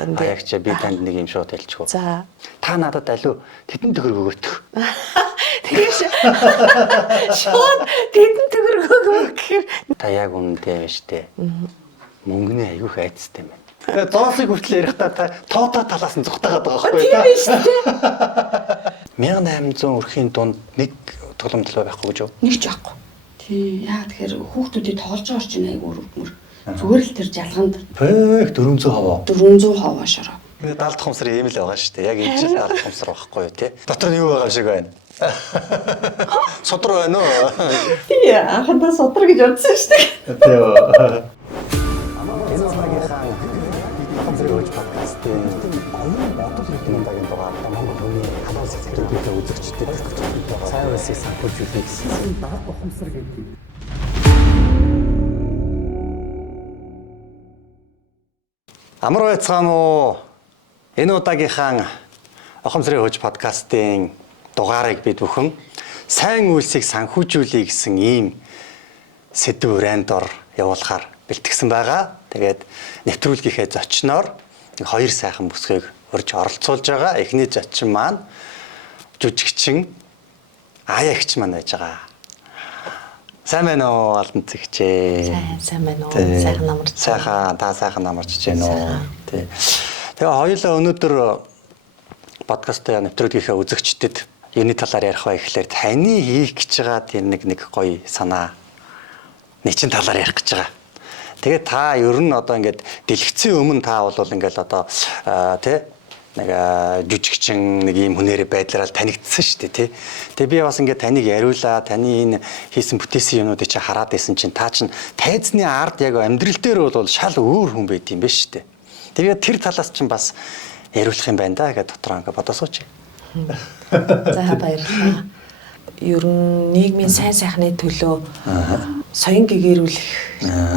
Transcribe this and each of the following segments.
Аягч би танд нэг юм шууд хэлчихв. За. Та надад алуу тэдэн төгрөг өгөөтөх. Тэгэж шууд тэдэн төгрөг өгөх гэхээр Та яг үнэндээ биш үү? Мөнгөний аюух айцтай юм байна. Доосыг хүртэл ярихдаа та тоотоо талаас нь зүхтагаад байгаа байхгүй тийм биш үү? 1800 өрхийн дунд нэг тоглоом талбай байхгүй гэж юу? Нэг ч байхгүй. Тий, яа тэгэхээр хүүхдүүдийг тоглож байгаа ч нэг өөр. Зүгээр л тэр жалганд Пэх 400%. 400% шороо. Далд хумсар ийм л байгаа шүү дээ. Яг энэ жил далд хумсар байхгүй юу те. Дотор нь юу байгаа шиг байна. Содроо байна уу? Тий, анхандаа содроо гэж бодсон шүү дээ. Тийм. Энэ удаагийнхаа хамтран хөөж подкастын оюун бодол хэдийн удаагийн дугаар Монгол хүний халуун сэтгэлдээ үзэгчдэд сайн үсийг санхүүж үлээх гэсэн далд хумсар гэдэг. Амар байцгаана уу? Энэ удаагийнхаа Охомсрын хөөж подкастын дугаарыг бид бүхэн сайн үйлсийг санхүүжүүлэе гэсэн ийм сэдв өрөөндор явуулахаар бэлтгэсэн байгаа. Тэгээд нэвтрүүлгийнхээ зочноор хоёр сайхан бүсгийг урьж оролцуулж байгаа. Эхний зочин маань жүжигчин Аягч маань байж байгаа. Сайн байна уу Алтан цэгчээ? Сайн байна уу? Сайхан намарч. Сайхан намарч байна уу? Тий. Тэгээ хоёулаа өнөөдөр подкастын нэвтрүүлгийнхээ үзэгчдэд юуны талаар ярих вэ гэхлээр таны хийх гэж байгаа тэр нэг гоё санаа нэгэн талаар ярих гэж байгаа. Тэгээд та ер нь одоо ингээд дэлгэцийн өмнө та бол ингээд одоо тий нэг жүжигчин нэг юм хүнээрээ байдлаараа танигдсан шүү дээ тий. Тэгээ би бас ингээд таныг яриулаа, таны энэ хийсэн бүтээсэн юмнуудыг чи хараад байсан чинь та чинь тайзны ард яг амьдрал дээр бол шал өөр хүн байд юм байна шүү дээ. Тэгээд тэр талаас чинь бас яриулах юм байна да гэдэг дотроо ингээд бодосооч. За баярлалаа. Ер нь нийгмийн сайн сайхны төлөө соён гэгэрүүлэх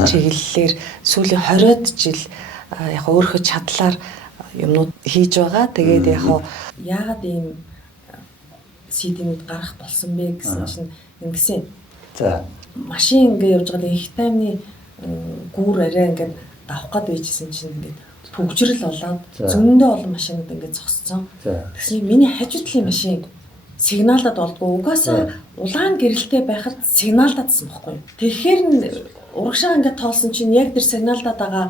чиглэлээр сүүлийн 20-од жил яг өөрийнхөө чадлаар юмнууд хийж байгаа. Тэгээд яг яагаад ийм CD-нүүд гарах болсон бэ гэсэн чинь ингэсэн. За. Машин ингээд явж байгаа их таймны гүүр арай ингээд давах гээд байжсэн чинь ингээд төгжрөл болоод зөндөө олон машинууд ингээд зогссон. Тэгсэн миний хажуу талын машин сигналдаад болдгоо угаасаа улаан гэрэлтэй байхад сигналдаадсан байхгүй. Тэгэхээр урагшаа ингээд тоолсон чинь яг тэр сигналдаад байгаа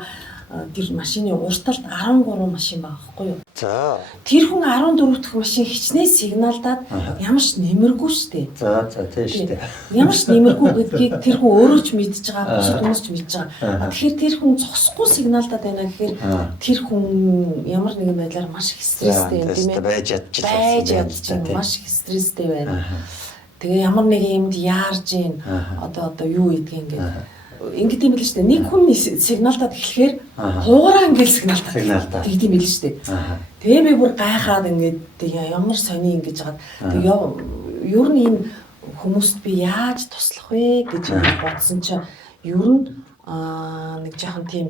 тэр машины урталт 13 машин байгаа байхгүй юу? За. Тэр хүн 14 дахь машин хичнээн сигналдаад ямар ч нэмэргүй штэ. За тийм штэ. Ямар ч нэмэргүй гэдгийг тэр хүн өөрөө ч мэдж байгаа, бусад хүмүүс ч мэдж байгаа. Тэгэхээр тэр хүн зогсохгүй сигналдаад байна гэхээр тэр хүн ямар нэгэн байдлаар маш их стресстэй юм тийм ээ. Байж ядчихсан. Маш их стресстэй байна. Тэгээ ямар нэг юмд яарж ийн одоо юу идэх ингээд ингээд юм л шүү дээ. Нэг хүн сигналдаад эхлэхээр хуугараа ингээд сигналдаад тэгдэм байл шүү дээ. Тэгээ би бүр гайхаад ингээд ямар сони ингэж хагаад тэгээ ер нь энэ хүмүүст би яаж туслах вэ гэж бодсон чинь ер нь нэг жоохон тийм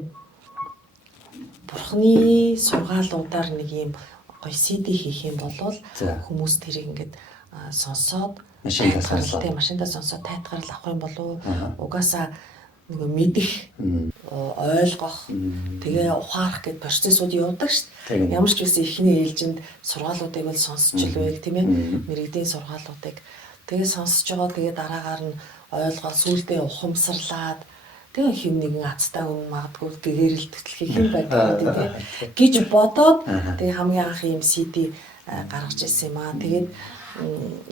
бурхны сургаалуудаар нэг юм гоё CD хийх юм бол хүмүүс тэрийг ингээд сонсоод машиндаа сонсоод тайтгарл авах юм болов угаасаа нөгөө мэдэх ойлгох тэгээ ухаарах гэдэг процессууд явдаг шүү дээ. Ямар ч байсан ихний ээлжинд сургаалуудыг бол сонсч л байл тийм ээ. Мэргэдийн сургаалуудыг тэгээ сонсож байгаа тэгээ дараагаар нь ойлгоод сүулдэ ухамсарлаад тэгээ хэм нэгэн ацтай хүн магадгүй гэгэрэл төтлөх юм байдаг тийм гэж бодоод тэгээ хамгийн анх юм CD гаргаж ирсэн юм аа. Тэгээд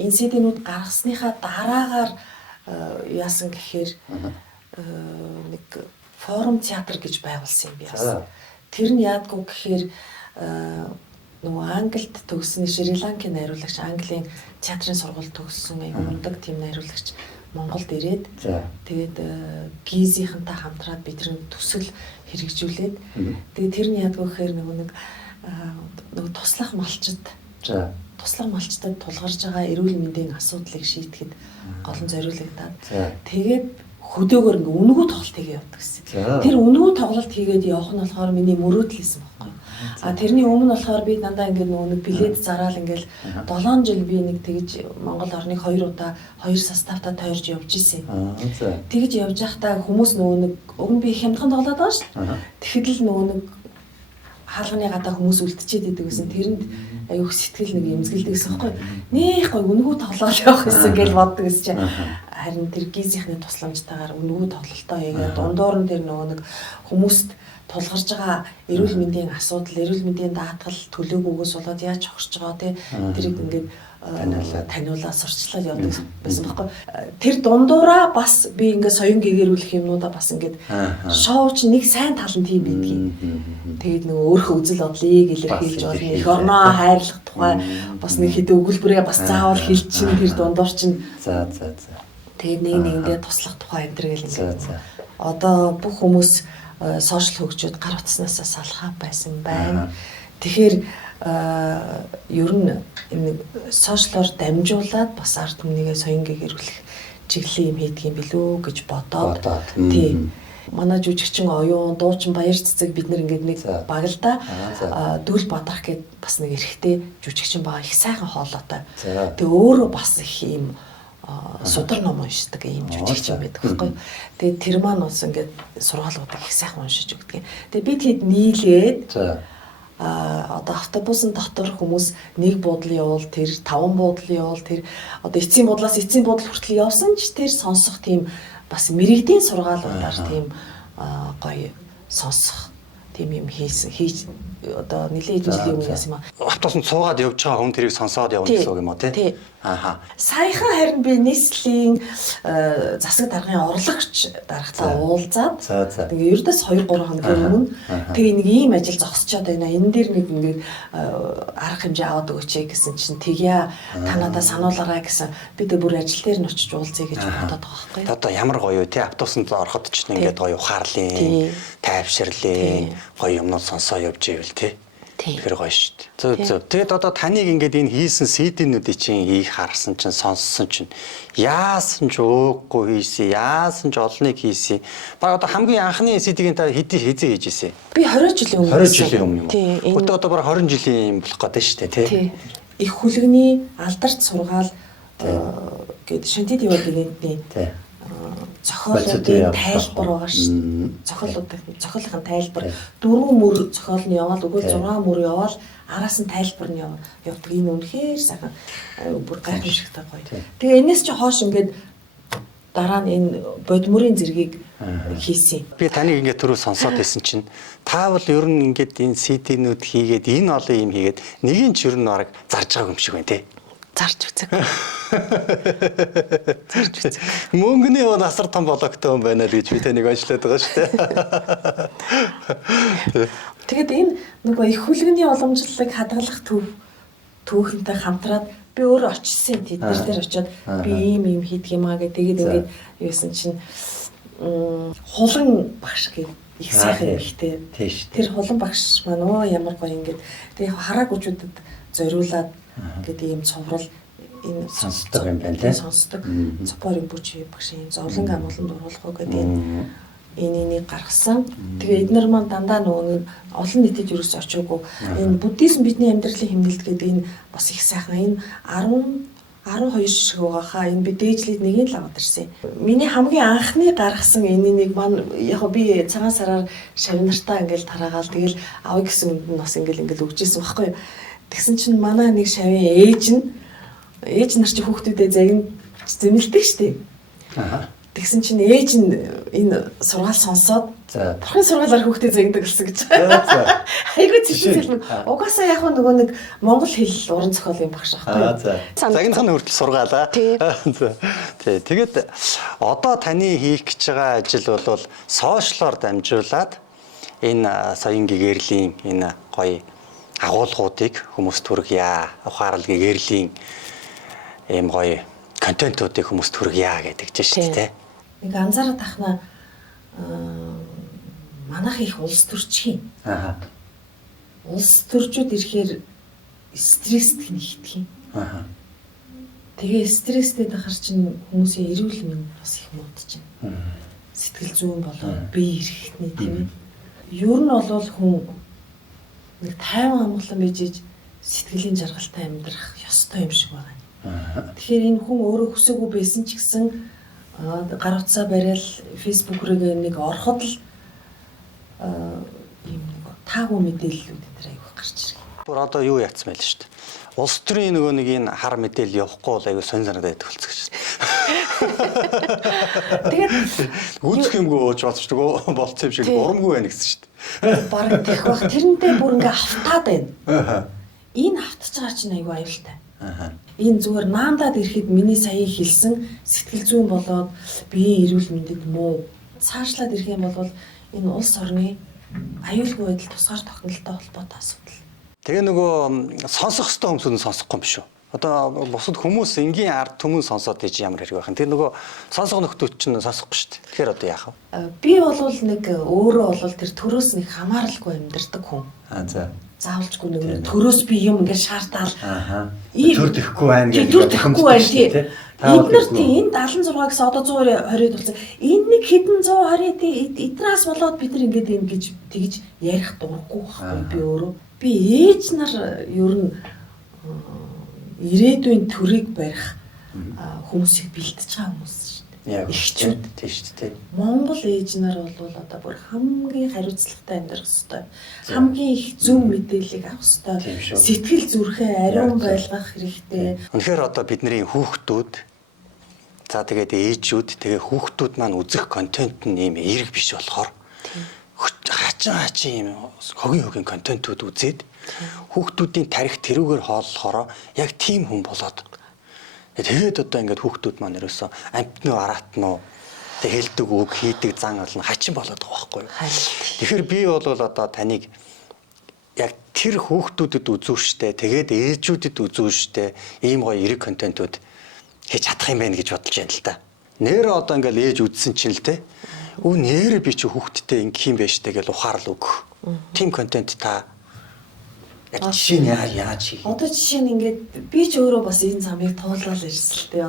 энэ CD-нүүд гаргасныхаа дараагаар яасан гэхээр нэг форум театр гэж байгуулсан юм би бас. Тэр нь яадгүй гэхээр нөгөө Англид төгссөн Шри-Ланкийн найруулагч Английн театрын сургууль төгссөн мундаг тийм найруулагч Монголд ирээд тэгээд гизийнхэнтэй хамтраад бидний төсөл хэрэгжүүлээд тэгээд тэр нь яадгүй гэхээр нөгөө туслах малчид туслах малчдад тулгарч байгаа эрүүл мэндийн асуудлыг шийдэхэд голон зориулагдаад тэгээд хөдөөгөр ингээ үнгүү тоглолтыг явуулдаг гэсэн. Тэр үнгүү тоглолт хийгээд явах нь болохоор миний мөрөөдөл байсан байхгүй. Тэрний өмнө болохоор би дандаа ингээ нэг билет зараал ингээл 7 жил би нэг тэгж Монгол орныг 2 удаа 2 составтаа тойрж явж исэн. Тэгж явж байхдаа хүмүүс нэг өмнө би хямдхан тоглоод байгаа шүү дээ. Тэгэхэд л нэг хаалганы гадаа хүмүүс үлдчихэд идэг гэсэн тэрэнд аюух сэтгэл нэг эмзгэлдэг гэсэн байхгүй. Нэх гой үнгүү тоглоол явах гэсэн гэж боддог гэсэн чинь харин тэр гизийнхний тусламжтайгаар үнгүү тоглолтоо хийгээд дундуур нь тэр нөгөө нэг хүмүүст тулгарч байгаа эрүүл мэндийн асуудал, эрүүл мэндийн даатгал төлөөгөөс болоод яаж хогсож байгаа тий тэрийг ингээд таниулаа сурчлаад явдаг байсан байхгүй. Тэр дундуураа бас би ингээд соён гэгэрүүлэх юмнуудаа бас ингээд шоуч нэг сайн тал нь тийм байдгийг. Тэгээд нөгөө өөрийнхөө үзэл бодлыг илэрхийлж болно. Эх орноо хайрлах тухай бас нэг хэдэн өгүүлбэрээ бас заавал хэлчин тэр дундуур чинь. За. Тэгээд нэгэндээ туслах тухай энэ төр гэл ингээд. Одоо бүх хүмүүс сошиал хөгжөөд гар утаснаас салхаа байсан байна. Тэгэхээр ер нь нэг сошиалор дамжуулаад бас ард түмнийгээ соён гэгэрүүлэх чиглэлийн юм хийдэг юм билүү гэж бодоод тийм манай жүжигчин оюун дуучин баяр цэцэг бид нар ингээд нэг багалда Дүүл Бадрах гээд бас нэг эрэгтэй жүжигчин байгаа их сайхан хоолойтой. Тэгээ өөрөө бас их юм судар ном уншдаг юм жүжигчин байдаг байхгүй. Тэгээ тэр маань бас ингээд сургаалуудыг их сайхан уншиж өгдөг. Тэгээ бид хэд нийлээд одоо автобусын дотор хүмүүс нэг буудлын явуул тэр 5 буудлын явуул тэр одоо эцсийн буудлаас эцсийн буудлын хүртэл явсан ч тэр сонсох тийм бас мэрэгдийн сургаалуудаар тийм гоё сонсох тийм юм хийж одоо нэлээд жилийн өмнөөс юм аа. Автобусанд суугаад явж байгаа хүн тэрийг сонсоод явна гэсэн үг юм уу тий? Ааха. Саяхан харин би нийслэлийн засаг даргын орлогч дарагтаа уулзаад тэгээ ердөөс 2-3 хоногийн өмнө тэгээ нэг ийм ажил зогсчоод байна. Энэ дээр нэг ингээд арга хэмжээ аваад өгөөч гэсэн чинь тэгье та надад сануулаарай гэсэн. Би тэг бүр ажил дээр нь очиж уулзъя гэж бодоод байгаа байхгүй. Одоо ямар гоё тий автобусанд ороход ч ингээд гоё ухаарлын, тайвширлын гоё юмнууд сонсоо явж ивэл тий. Тэр гоё шүү дээ. Зөв. Тэгээд одоо таныг ингээд энэ хийсэн CD-нүүдийг чинь хийх харсан чинь сонссон чинь яасан ч өөхгүй хийсэн, яасан ч олныг хийсэн. Баг одоо хамгийн анхны CD-гийн та хэзээ хийж ийсэн? Би 20 жилийн өмнө. 20 жилийн өмнө юм уу? Одоо баг 20 жилийн юм болох гэдэг шүү дээ, тий. Их хүлэгний алдарт сургаал гэдэг Шантид яваад ивентний зохиолуудын тайлбар байгаа шүү. Зохиолын тайлбар 4 мөр зохиол нь яваад өгөөл 6 мөр яваад араас нь тайлбар нь явдаг. Энэ үнэхээр сайхан бүр гайхамшигтай гоё. Тэгээ энэс чи хоош ингээд дараа нь энэ бодмөрийн зэргийг хийсэн. Би таныг ингээд түрүү сонсоод байсан чинь та бол ер нь ингээд энэ CD-нүүд хийгээд энэ олон юм хийгээд нэгийн ч ер нь бараг зарж байгаа юм шиг байна тий. Зарж үзэг. Мөнгөний насар том бологтой юм байна л гэж би таныг онцлоод байгаа шүү дээ. Тэгээд энэ нөгөө их хүлэгний уламжлалыг хадгалах түүхэнтэй хамтраад би өөрөө очсон тэд нар дээр очиод би ийм хийдэг юм аа гэдэг. Тэгээд ингээд юусэн чинь хулан багш гэдэг их сайхан ихтэй. Тэр хулан багш маань оо ямар гоё ингээд тэгээд хараа гүжүүдэд зориулаад гэдэг ийм цуврал энэ сонсдог юм байна тий. Сонсдог. Цопорын бүчи багшийн зовлон амгалан дуруулах гэдэг энийг гаргасан. Тэгээ эднэр маань дандаа нөгөө олон нийтэд юус очоогүй. Энэ буддизм бидний амьдралын хэмнэлт гэдэг энэ бас их сайхан энэ 12 шиг байгаахаа энэ би дээжлээд нэгийг л аваад ирсэн. Миний хамгийн анхны гаргасан энийг маань яг би цагаан сараар шавь нартаа ингээл тараагаал тэгэл авъя гэсэн үнд нь бас ингээл өгчээсэн байхгүй. Тэгсэн чинь манай нэг шавийн ээж нар чи хүүхдүүдээ зэмэлдэг штеп. Тэгсэн чинь ээж нь энэ сургаал сонсоод бурхан сургаалаар хүүхдээ загнадаг гэсэн гэж. Айгуу зэвсэлмэн. Угаасаа яг нөгөө нэг монгол хэл уран зохиолын багш аахгүй. Загнах нь хүртэл сургаалаа. Тий. Тэгээд одоо таны хийх гэж байгаа ажил бол сошиалоор дамжуулаад энэ соён гэгэрлийн энэ гоё агуулгуудыг хүмүүст хүргье. Ухаарлын гэгэрлийн ийм гоё контентуудыг хүмүүст хүргье гэдэг ч шүү дээ. Нэг анзаараад тахна манайх их улс төрчийн. Улс төрчүүд ирэхээр стресстэй нэгтгэх юм. Тэгээ стресстэй тахар чинь хүмүүсийн эрүүл мэнд бас их муудчихна. Сэтгэл зүйн болоо бие эрхтний тийм ээ. Ер нь бол хүн нэг тайван амгалан бийж сэтгэлийн жаргалтай амьдрах ёстой юм шиг байна. Тэгэхээр энэ хүн өөрөө хүсээгүй байсан ч гэсэн гар утсаа бариад фэйсбүүк рүү нэг ороход л ийм таагүй мэдээллүүд дээр аягүй гарч ирэх. Бүр одоо юу яатсан байл шүү дээ. Улс төрийн нөгөө нэг энэ хар мэдээлэл явахгүй бол аягүй сонь санагдаад болцсон шүү дээ. Тэгээд гүцэх юмгүй ууж бодчихгүй болцсон юм шиг урамгүй байна гэсэн шүү дээ. бараг тех баг тэрнтэй бүр ингээ автаад байна. Энэ автаж байгаа чинь аягүй аюултай. Энэ зүгээр наандаад ирэхэд миний сая хэлсэн сэтгэл зүйн болоод биеийн эрүүл мэндэд муу цаашлаад ирэх юм бол энэ улс орны аюулгүй байдал тусгаар тогтнолтой холбоотой асуудал. Тэгээ нөгөө сонсох хэвээр хүмүүсүүд нь сонсохгүй юм шүү. Одоо бусад хүмүүс энгийн ард түмэн сонсоод иж ямар хэрэг байх юм. Тэр нөгөө сонсох нөхдүүд чинь сонсохгүй шүү дээ. Тэгэхээр одоо яах вэ? Би бол нэг өөрөө бол тэр төрөөс нэг хамааралгүй амьдардаг хүн. За. Заавалжгүй нэг төрөөс би юм ингээд шаардаад төр дэхгүй байна гэдэг. Төр дэхгүй байна тий. Эдгээр тий энэ 76-аас одоо 120-д болсон. Энэ нэг хэдэн 120 тий эднээс болоод бид нар ингээд юм гэж тэгж ярих дурггүй байхгүй би өөрөө. Би ээж нар ер нь ирээдүйн төрийг барих хүмүүсийг бэлтэж байгаа хүмүүс шүү дээ. Эхчүүд тий шүү дээ. Монгол ээж нар бол одоо бүр хамгийн хариуцлагатай амьдрах ёстой. Хамгийн их зөв мэдээллийг авах ёстой. Сэтгэл зүрхээ ариун байлгах хэрэгтэй. Үнэхээр одоо бидний хүүхдүүд за тэгээд ээжүүд тэгээ хүүхдүүд маань үзэх контент нь ийм эерэг биш болохоор хаачин ийм хогийн контентууд үзээд хүүхдүүдийн тарих тэрүүгээр хооллохороо яг тийм хүн болоод. Тэгээд одоо ингээд хүүхдүүд маань ерөөсөө амтны араатнуу хэлдэг үг хийдэг зан олон хачин болоод байгаа байхгүй юу. Тэгэхээр би бол одоо таныг яг тэр хүүхдүүдэд үзүүштэй тэгээд ээжүүдэд үзүүштэй ийм гоё эерэг контентууд хийж чадах юм байна гэж бодож байна л да. Нэр одоо ингээд ээж үзсэн чинь л те. Нэрээ би чи хүүхдтэй ингэх юм байж тээ гэж ухаарл өгөх. Тим контент та жишээ нь яаж хийх? Одоо жишээ нь ингээд би ч өөрөө бас энэ замыг туулаад ирсэн л дээ.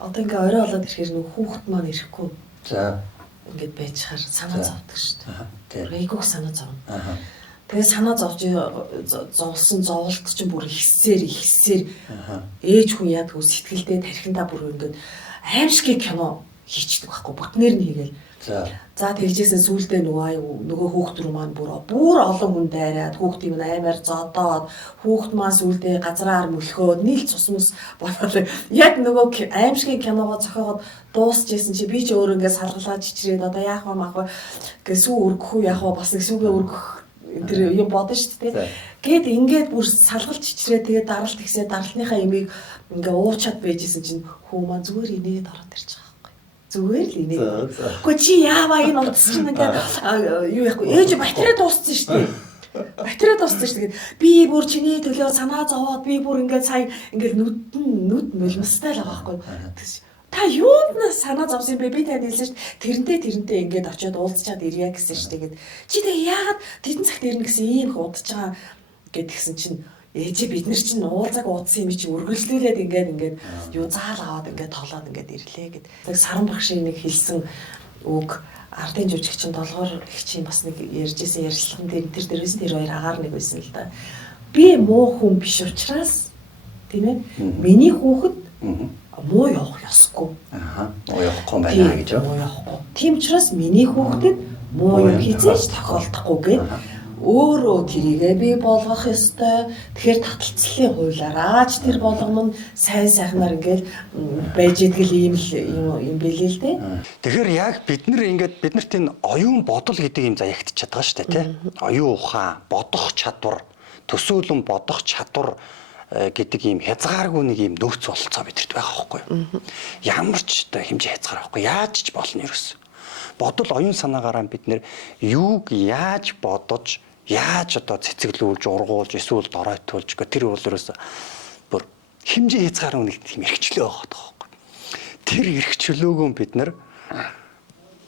Одоо ингээд орой болоод ирэхээр нэг хүүхэд маань ирэхгүй. За. Ингээд байжхаар санаа зовдөг шүү дээ. Айгүйх санаа зовно. Тэгээ санаа зовсон зовлт чинь бүр ихсээр ээж хүн яадгүй сэтгэлдээ тархиндаа бүр ингээд аимшиг кино хийчихдэг байхгүй бүтнээр нь хийгээл. За тэгжээсээ сүүлдээ нөгөө хүүхд рүү маань бүр олон хүн дайраад хүүхдийн аймаар зодоод хүүхд маань сүүлдээ газраар мөлхөөд нийл цус мус болоод яг нөгөө аимшиг киногоо зохиогоод дуусчихсэн чи би ч өөр ингээд салгалаад чичрээд одоо яах вэ маах вэ гэж сүү өргөх үү яах вэ бас нэг сүүгээ өргөх тэр юм бодно шүү дээ. Гээд ингээд бүр салгалж чичрээ тэгээд даралт ихсээ даралтныхаа имийг ингээ уучаад байжсэн чинь хүү маань зүгээр инээд ороод ирж байгаа байхгүй. Зүгээр л инээд. Гэхдээ чи яаваа энэ утас чинь ингээ юу яахгүй ээж батарей дууссан шүү дээ. Батарей дууссан шүү дээ. Би бүр чиний төлөө санаа зовоод би бүр ингээ сая ингээ нүд мөлмөстэй л байгаа байхгүй. Та юунд нь санаа зовсон бэ? Би танд хэлсэн шүү дээ. Тэрнтэй ингээд очиод уулзчаад ирья гэсэн шүү дээ. Чи тэгээ яагаад тэдэн цагт ирнэ гэсэн ийм их удаж байгаа гэдгсэн чинь ээжээ бид нар чинь уулзаг уудсан юм чи үргэлжлүүлээд ингээд юу заал аваад ингээд тоглоод ингээд ирлээ гэд. Саран багшийн нэг хэлсэн үг ардын жүжигчин долгоор их чинь бас нэг ярьжсэн ярилцлаган дээр тэр дээрээс тэр хоёр агаар нэг байсан л да. Би муу хүн биш учраас тийм ээ. Миний хүүхэд муу явах ёсгүй. Муу явахгүй байна гэж юу? Муу явахгүй. Тийм учраас миний хүүхдэд муу юм хийж тохиолдохгүй гэд өөрөө тэрийгээ би болгох ёстой. Тэгэхээр таталцлын хуулиараа ч тэр болгоно нь сайн сайхнаар ингээл байж идэл ийм юм бэлээ л дээ. Тэгэхээр яг бид нарт энэ оюун бодол гэдэг юм заягдчих чадгаа шүү дээ тий. Оюун ухаан, бодох чадвар, төсөөлөн бодох чадвар гэдэг ийм хязгааргүй нэг ийм нөөц бололцоо бидэрт байгаа байхгүй юу? Ямар ч одоо хэмжээ хязгаар байхгүй. Яаж ч болно ерөөс. Бодол оюун санаагаараа бид нэр юуг яаж бодож, яаж одоо цэцэглүүлж, ургуулж, эсвэл доройтуулж гэх тэр бол ерөөс бүр хэмжээ хязгааргүй нэг тийм эрхчлөө байгаа байхгүй. Тэр эрхчлөөгөө бид нар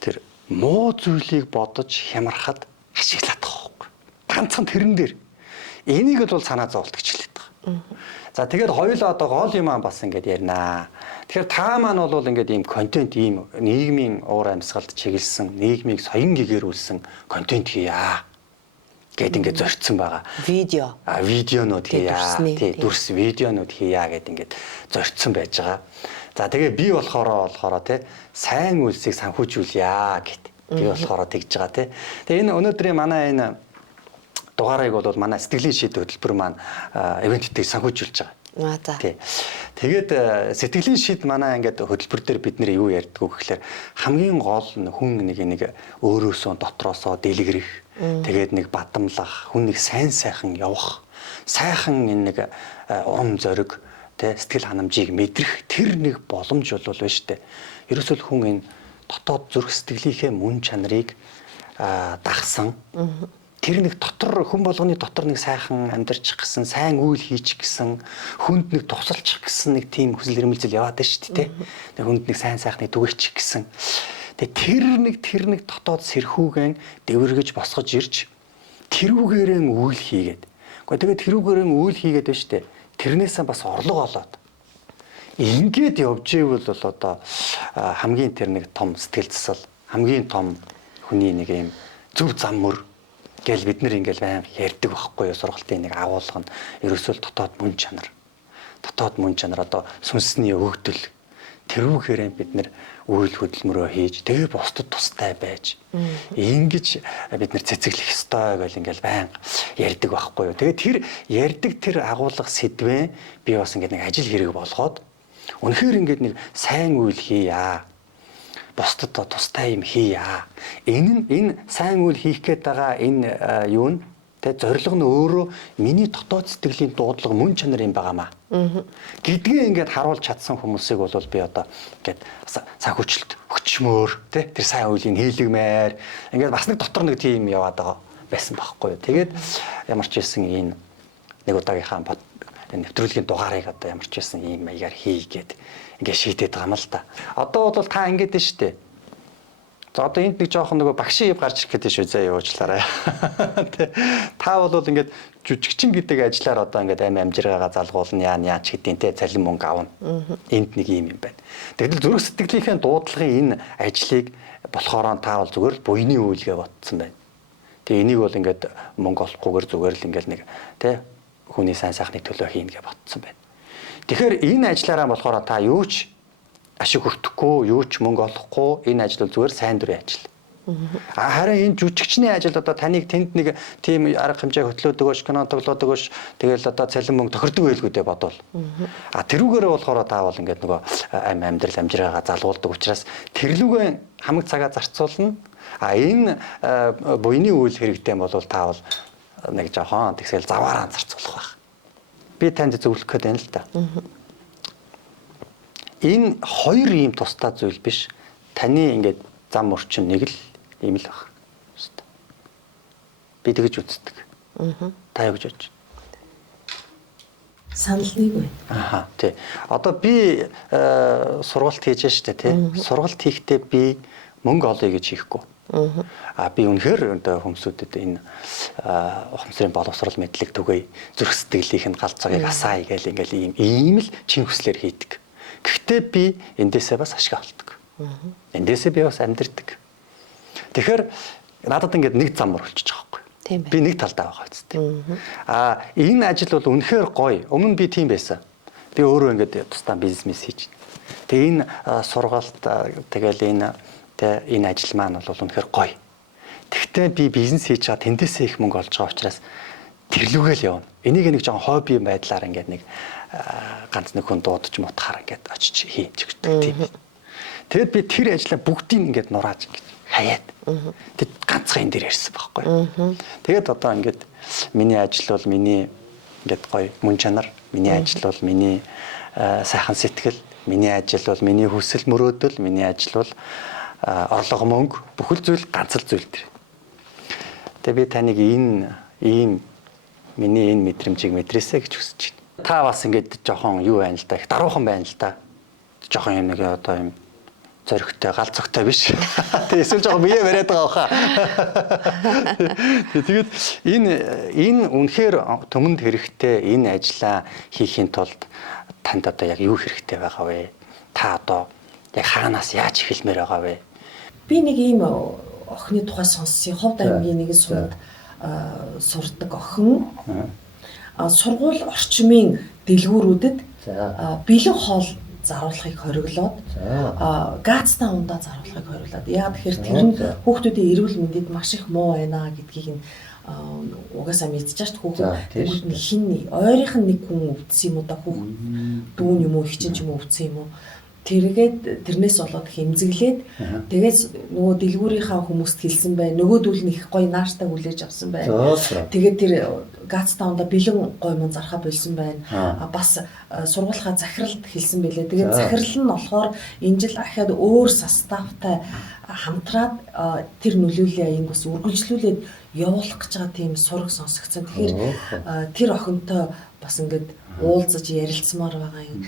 тэр муу зүйлийг бодож хямрахад ашиглаад байгаа байхгүй. Ганцхан тэрэн дээр энийг бол санаа зовлт гэж хэлээд байгаа. За тэгээд хоёулаа одоо гол юм бас ингэж ярина. Тэгэхээр та маань бол ингэж ийм контент ийм нийгмийн уур амьсгалд чиглэсэн, нийгмийг соён гэгэрүүлсэн контент хийя гэд ингэж зорьцсон байгаа. Видео. Видеонууд хийя. Тий, дүрс видеонууд хийя гэд ингэж зорьцсон байж байгаа. За тэгээ би болохоор тий сайн үйлсийг санхүүжүүлъя гэд. Би болохоор тэгж байгаа тий. Тэгээ энэ өнөөдрийн манай энэ дугаарыг бол манай сэтгэлийн шийдвэр хөтөлбөр маань ивенттэй санхүүжүүлж байгаа. За. Тий. Тэгээд сэтгэлийн шийд манай ингээд хөтөлбөр дээр бид нэр юу ярьдгүү гэхээр хамгийн гол хүн нэг өөрөөсөө дотроосоо дэлгэрэх, тэгээд нэг бадамлах, хүн нэг сайхан явах, сайхан энэ нэг урам зориг, тэ сэтгэл ханамжийг мэдрэх тэр нэг боломж бол байна шүү дээ. Ерөөсөө хүн энэ дотоод зүрх сэтгэлийнхээ мөн чанарыг дагсан. Тэр нэг дотор хүн болгоны дотор нэг сайхан амьдарчих гэсэн, сайн үйл хийчих гэсэн, хүнд нэг тусалчих гэсэн нэг тийм хүсэл эрмэлзэл яваад байна шүү дээ. Тэг хүнд нэг сайн сайхныг түгээчих гэсэн. Тэг тэр нэг дотоод сэрхүүгэн дэвэргэж босгож ирж тэрүүгээрээ үйл хийгээд. Гэхдээ тэгээд тэрүүгээрээ үйл хийгээд байна шүү дээ. Тэрнээсээ бас орлого олоод. Ингээд явж ивэл бол одоо хамгийн тэр нэг том сэтгэл засал, хамгийн том хүний нэг юм зөв зам мөр гэл бид нэр ингээл байнга ярьдаг байхгүй юу, сургалтын нэг агуулга нь ерөөсөө дотоод мөн чанар. Дотоод мөн чанар одоо сүнсний өгөгдөл тэрүүгээрээ бид нэр үйл хөдөлмөрөө хийж тэгээ бусдад тустай байж ингэж бид нэр цэцэглэх ёстой гэл ингээл байнга ярьдаг байхгүй юу. Тэгээ тэр ярьдаг тэр агуулга сэдвээ би бас ингээд нэг ажил хэрэг болгоод үнэхээр ингээд нэг сайн үйл хийя. Бусдад тустай юм хийя. Энэ сайн үйл хийх гээд байгаа энэ юу нь тэ зорилго нь өөрөө миний дотоод сэтгэлийн дуудлага мөн чанар юм байгаамаа. Гэдгээ ингээд харуулж чадсан хүмүүсийг бол би одоо ингээд санхүүжилт өчмөр тэ тэр сайн үеийн хийлгмээр ингээд бас нэг дотор нэг тийм яваад байгаа байсан байхгүй юу. Тэгээд ямар ч хэлсэн энэ нэг удаагийнхаа нэвтрүүлгийн дугаарыг одоо ямар ч хэлсэн ийм маягаар хийгээд ингээд шийдээд байгаа юм л та. Одоо бол та ингээд нь штэ. За одоо энд нэг жоохон нөгөө багшийн гарч ирэх гэдэг шүү зэ явуулчлаарай. Та бол ингээд жүжигчин гэдэг ажлаар одоо ингээд амжиргаагаа залгуулна яа ч гэдیں те цалин мөнгө авна. Энд нэг юм байна. Тэгвэл зүрх сэтгэлийнхээ дуудлагын энэ ажлыг болохоор та бол зүгээр л буйны үйлгээ ботсон байна. Тэгээ энийг бол ингээд мөнгө олохгүйгээр зүгээр л ингээд нэг те хүний сайн сайхны төлөө хийнэ гэж ботсон байна. Тэгэхээр энэ ажлаараа болохоор та юу ч ашиг хүртэхгүй, юу ч мөнгө олохгүй энэ ажил бол зүгээр сайн дурын ажил. Харин энэ жүжигчний ажил одоо таныг тэнд нэг тийм арга хэмжээ хөтлөөдөг өш, кино тоглодог өш, тэгэл одоо цалин мөнгө тохирдог байлгүйдээ бодвол. Тэрүүгээрээ болохоор та бол ингээд нөгөө амьдрал амжираагаа залгуулдаг учраас тэрлүүгээ хамаг цагаа зарцуулна. Энэ буйны үйл хэрэгтэй бол та бол нэг жоохон тэгсэл заваараа зарцуулах байх. Би танд зөвлөх гээд байна л да. Энэ хоёр ийм тусдаа зүйл биш. Таны ингээд зам орчин нэг л ийм л байх. Би тэгэж үздэг. Та юу гэж бодож байна? Санал нэг байна. Тий. Одоо би сургалт хийж штэ тий. Сургалт хийхдээ би мөнгө олъё гэж хийхгүй. Би үнэхээр хүмүүсүүдэд энэ ухамсарын боловсрол мэдлэг түгээе, зүрх сэтгэлийнх нь галзуугийг асаая гэл ингээл ийм л чин хүслээр хийдэг. Гэхдээ би эндээсээ бас ашиг олдог. Эндээсээ би бас амьдэрдэг. Тэгэхээр надад ингээд нэг зам мөр болчихж байгаа байхгүй. Би нэг талдаа байгаа үстэй. Энэ ажил бол үнэхээр гоё. Өмнө би тийм байсан. Би өөрөө ингээд тусдаа бизнес хийж. Тэгээ энэ сургалт тэгэл энэ ажил маань бол үнэхээр гоё. Тэгвэл би бизнес хийж байгаа тэндээсээ их мөнгө олж байгаа учраас тэрлүүгээ л явна. Энийг нэг жоохон хобби байдлаар ингээд нэг ганц нэг хүн дуудаж мутахаар ингээд очиж хийж өгдөг тийм. Тэгэд би тэр ажлаа бүгдийг ингээд нурааж ингээд хаяад. Тэг ганцхан энэ дээр ярьсан байхгүй. Тэгээд одоо ингээд миний ажил бол миний ингээд гоё мөн чанар, миний ажил бол миний сайхан сэтгэл, миний ажил бол миний хүсэл мөрөөдөл, миний ажил бол орлого мөнгө бүхэл зүйл ганц л зүйл дээр. Тэгээ би таныг ийм миний энэ мэдрэмжийг мэдрээсэй гэж хүсэж байна. Та бас ингээд жоохон юу байна л да, их даруухан байна л да. Жоохон нэг одоо юм зоригтой, галзуутай биш. Тэгээ эсвэл жоохон бие бариад байгаа баха. Тэгээд энэ үнэхээр төмөнд хэрэгтэй энэ ажлаа хийхин тулд танд одоо яг юу хэрэгтэй байгаа вэ? Та одоо яг хаанаас яаж эхэлмээр байгаа вэ? Би нэг ийм охины тухай сонссон. Ховд аймгийн нэг сурдаг охин. Сургууль орчмын дэлгүүрүүдэд бэлэн хоол заруулахыг хориглоод гаацтай ундаа заруулахыг хориглоод. Яг тэгэхээр тэр нь хүүхдүүдийн эрүүл мэндэд маш их муу байна гэдгийг нь угаасаа мэдчихэж хүүхэд тэгвэл хин ойрынх нь нэг хүн өвдсөн юм уу да хүүхэд дүүн юм уу хичин ч юм уу өвдсөн юм уу тэргээд тэрнээс болоод хэмзэглээд тэгээд нөгөө дэлгүүрийнхаа хүмүүст хэлсэн бай нөгөөдүүл нь их гоё нааштай хүлээж авсан бай тэгээд тэр гаацтай ундаа бэлэн гоё мөн зархаа болсон байна бас сургуулийнхаа захиралд хэлсэн байлээ тэгээд захирал нь болохоор энэ жил ахаад өөр составтай хамтраад тэр нөлөөллийн аяг бас үргэлжлүүлээд явуулах гэж байгаа тийм сураг сонсогдсон. Тэгэхээр тэр охинтой бас ингээд уулзаж ярилцмаар байгаа юм.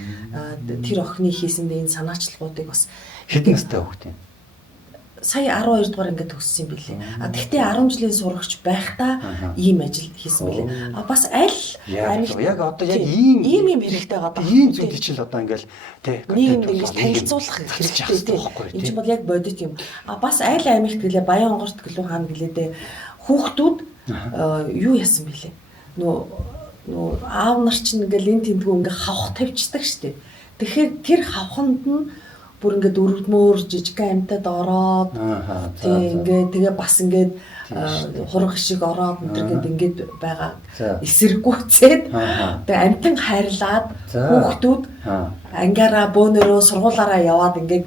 Тэр охины хийсэн энэ санаачлагуудыг бас хэдэн настай хүүхд юм? Сая 12 дугаар ингээд төгссөн юм билээ. Тэгтээ 10 жилийн сурагч байхдаа ийм ажил хийсэн билээ. Бас аль яг одоо яг ийм хэрэгтэй байгаа даа. Ийм зүйл чинь одоо ингээл тий нийгэмд ингэж танилцуулах хэрэгтэй байхгүй. Энэ чинь бол яг бодит юм. Бас аль аймагт гэлээ Баян-Онгорт гэлүү хаана гэлээ хүүхдүүд юу яасан бэлээ. Нөө аав нар чинь ингээл энэ тэмдгүү ингээ хавх тавьчихдаг штеп. Тэгэхээр тэр хавханд нь бүр ингээд өргөмөр жижиг амьтад ороод тэгээ бас ингээд хурах шиг ороод ингээд байгаа эсэргүүцээд тэгээ амтан хайрлаад хүүхдүүд ангиараа бөөнөрөө сургуулаараа яваад ингээд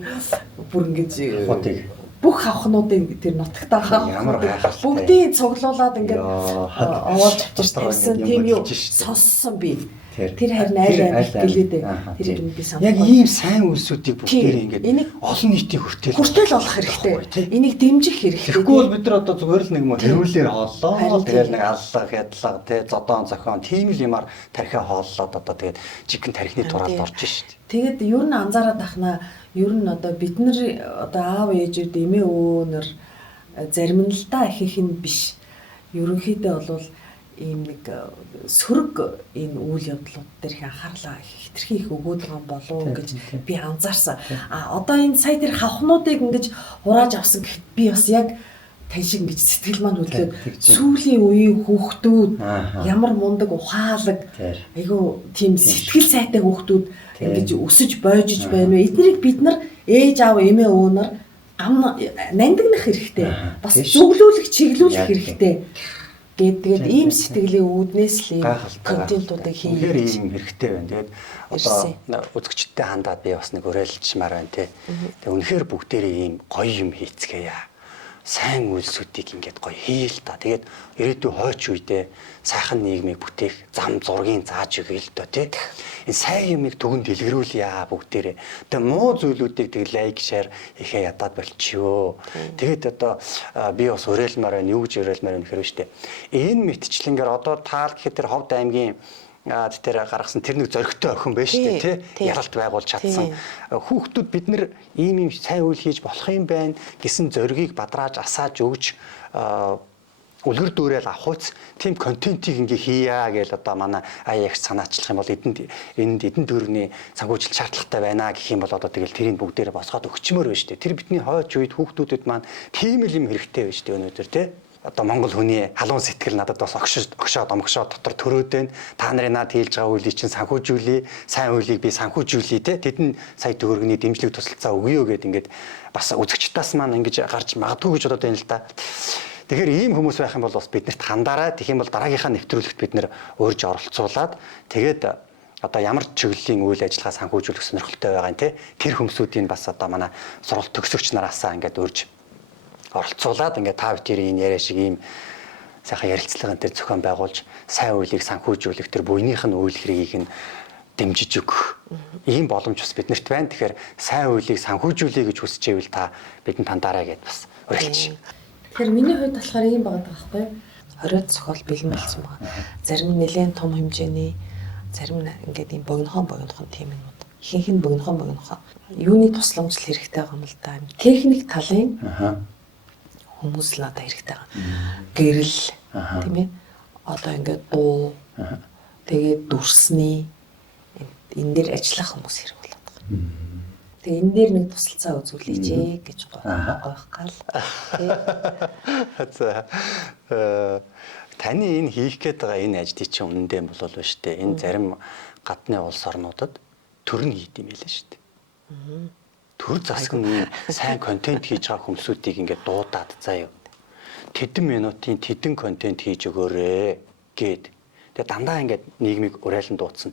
бүр ингээд бүх хавхнуудыг тэр нутагтаа ямар гайхалтай бүгдийг цуглуулад ингээд овоод тавьчихсан тийм юу сонссон би. Тэр харин айл гэлээд тэр би санаа. Яг ийм сайн үйлсүүдийг бүгдээрээ ингээд олон нийтийн хүртэл олох хэрэгтэй. Энийг дэмжих хэрэгтэй. Тэгэхгүй бол бид нар одоо зүгээр л нэг юм хэрүүлээр хооллоо. Тэгэл нэг аллах, ядлага, тэ зодоон зохион тийм л юмар тархиа хооллоод одоо тэгээд жигэн тархины тураалд орж шít. Тэгээд ер нь анзаараад ахна ер нь одоо бид нар одоо аав ээжүүд эмээ өвөөнөр зарим нь л та ихэнх нь биш. Ерөнхийдөө бол ийм нэг сөрөг энэ үйл явдлууд дээр их анхаарлаа хитрхи их өгөөд байгаа болов гэж би анзаарсан. Одоо энэ сая тэр хавхнуудыг ингэж хурааж авсан гэхэд би бас яг тань шиг ингэж сэтгэл маань хөдлөөд сүүлийн үеийн хүүхдүүд ямар мундаг ухаалаг айгу тийм сэтгэл сайтай хүүхдүүд ингэж өсөж бойжиж байна вэ? Эднийг бид нар ээж аав эмээ өвөөнөр нандинах хэрэгтэй. Бас зөвлүүлэх, чиглүүлэх хэрэгтэй. Тэгээд ийм сэтгэлийн үүднээс л контентуудыг хийх ийм хэрэгтэй байна. Тэгээд одоо үзэгчдтэй хандаад би бас нэг уриалжмаар байна те. Тэгээд үнэхээр бүгдээрээ ийм гоё юм хийцгээе. Сайн үйлсүүдийг ингээд гоё хийл та. Тэгээд ирээдүйн хойч үедээ сайхан нийгмийг бүтээх зам зургийг зааж өгье л доо тий. Энэ сайн юмыг төгөнд дэлгэрүүлье бүгдээрээ. Тэгээд муу зүйлүүдийг тэг лайк, шеэр ихэ ядаад болчихё. Тэгээд одоо би бас уриалмаар байна. Юу гэж уриалмаар байна гэхээр штэ. Энэ мэтчлэнгээр одоо таал гэхэд тэр Ховд аймгийн тэр гаргасан тэр нэг зөрөгтэй охин байж тээ тий ялалт байгуулж чадсан хүүхдүүд бид нар ийм сайн үйл хийж болох юм байна гэсэн зоригийг бадрааж асааж өгж үлгэр дүүрэл авахуйц тийм контентийг ингээ хийя гэж одоо манай аяагч санаачлах юм бол эдэн төрний санхүүжилт шаардлагатай байна гэх юм бол одоо тэгэл тэрийг бүгдээрээ босгоод өгчмөр байна шүү дээ. Тэр бидний хойч үед хүүхдүүдэд маань тийм л юм хэрэгтэй байна шүү дээ өнөөдөр тий. Одоо Монгол хүний халуун сэтгэл надад бас огшоод дотор төрөөд байна. Та нарын над хийж байгаа үйлийг чинь санхүүжүүлээ. Сайн үйлийг би санхүүжүүлээ те. Тэдэн сая төгрөгийн дэмжлэг тусалцаа өгье гэд ингээд бас үзэгчдээс маань ингэж гарч магадгүй гэж бодоод байна л да. Тэгэхээр ийм хүмүүс байх юм бол бас биднэрт хандаарай. Тэгэх юм бол дараагийнхаа нэвтрүүлэгт бид нэр урьж оролцуулаад тэгээд одоо ямар чиглэлийн үйл ажиллагаа санхүүжүүлэх сонирхолтой байгаа юм те. Тэр хүмүүсүүдийн бас одоо манай сургалт төгсөгч нараасаа ингээд урьж оролцуулаад ингээд та бүхэн энэ яриа шиг ийм сайхан ярилцлагын дээр зохион байгуулж сайн үйлийг санхүүжүүлэх тэр буйных нь үйл хэргийг нь дэмжиж өгөх ийм боломж бас биднэрт байна. Тэгэхээр сайн үйлийг санхүүжүүлэе гэж хүсэж ивэл та бидэнд тандаарай гэд бас уриалж. Тэгэхээр миний хувьд болохоор ийм байгаа байхгүй юу? 20-од зохиол бэлэн болсон байгаа. Зарим нь нэлээд том хэмжээний, зарим нь ингээд ийм богинохон тийм юмуд. Ихэнх нь богинохон. Юуны тусламжлал хэрэгтэй байгаа юм л да. Техник талын хүмүүс л надад хэрэгтэй байгаа. Гэрэл тийм ээ. Одоо ингээд дуу тэгээд дүрсний энэ дээр ажиллах хүмүүс хэрэг болоод байгаа. Тэгээ энэ дээр нэг тусалцаа үзүүлээч гэж гоох гал. За таны энэ хийх гээд байгаа энэ ажлыг чинь үнэндээ болов шүү дээ. Энэ зарим гадны улс орнуудад төр нь хийд юм байлаа шүү дээ. Төр засаг нь сайн контент хийж байгаа хүмүүсүүдийг ингээд дуудаад заяа. Тэдэн минутын тэдэн контент хийж өгөөрэй гэд. Тэгээ дандаа ингээд нийгмийг урайлан дуудсан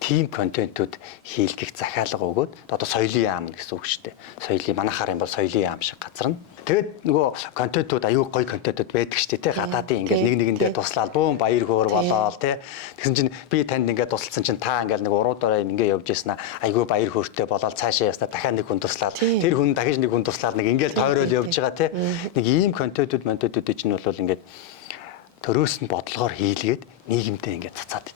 тийм контентууд хийлгэх захиалга өгөөд одоо соёлын яам гэсэн үг шүү дээ. Соёлын манайхаар юм бол соёлын яам шиг газар нь. Тэгээд нөгөө контентууд аюу гой контентууд байдаг шүү дээ. Гадаадын ингээд нэг нэгэндээ туслаад бүүн баяр хөөр болоод тэгсэн чинь би танд ингээд тусалсан чинь та ингээд нэг уруудаараа ингээд явж яснаа аюу баяр хөөртэй болоод цаашаа яснаа дахиад нэг хүн туслаад тэр хүн дахиж нэг хүн туслаад нэг ингээд тойрол явж байгаа нэг ийм контентууд чинь бол ингээд төрөөс нь бодлогоор хийлгээд нийгэмдээ ингээд цацаад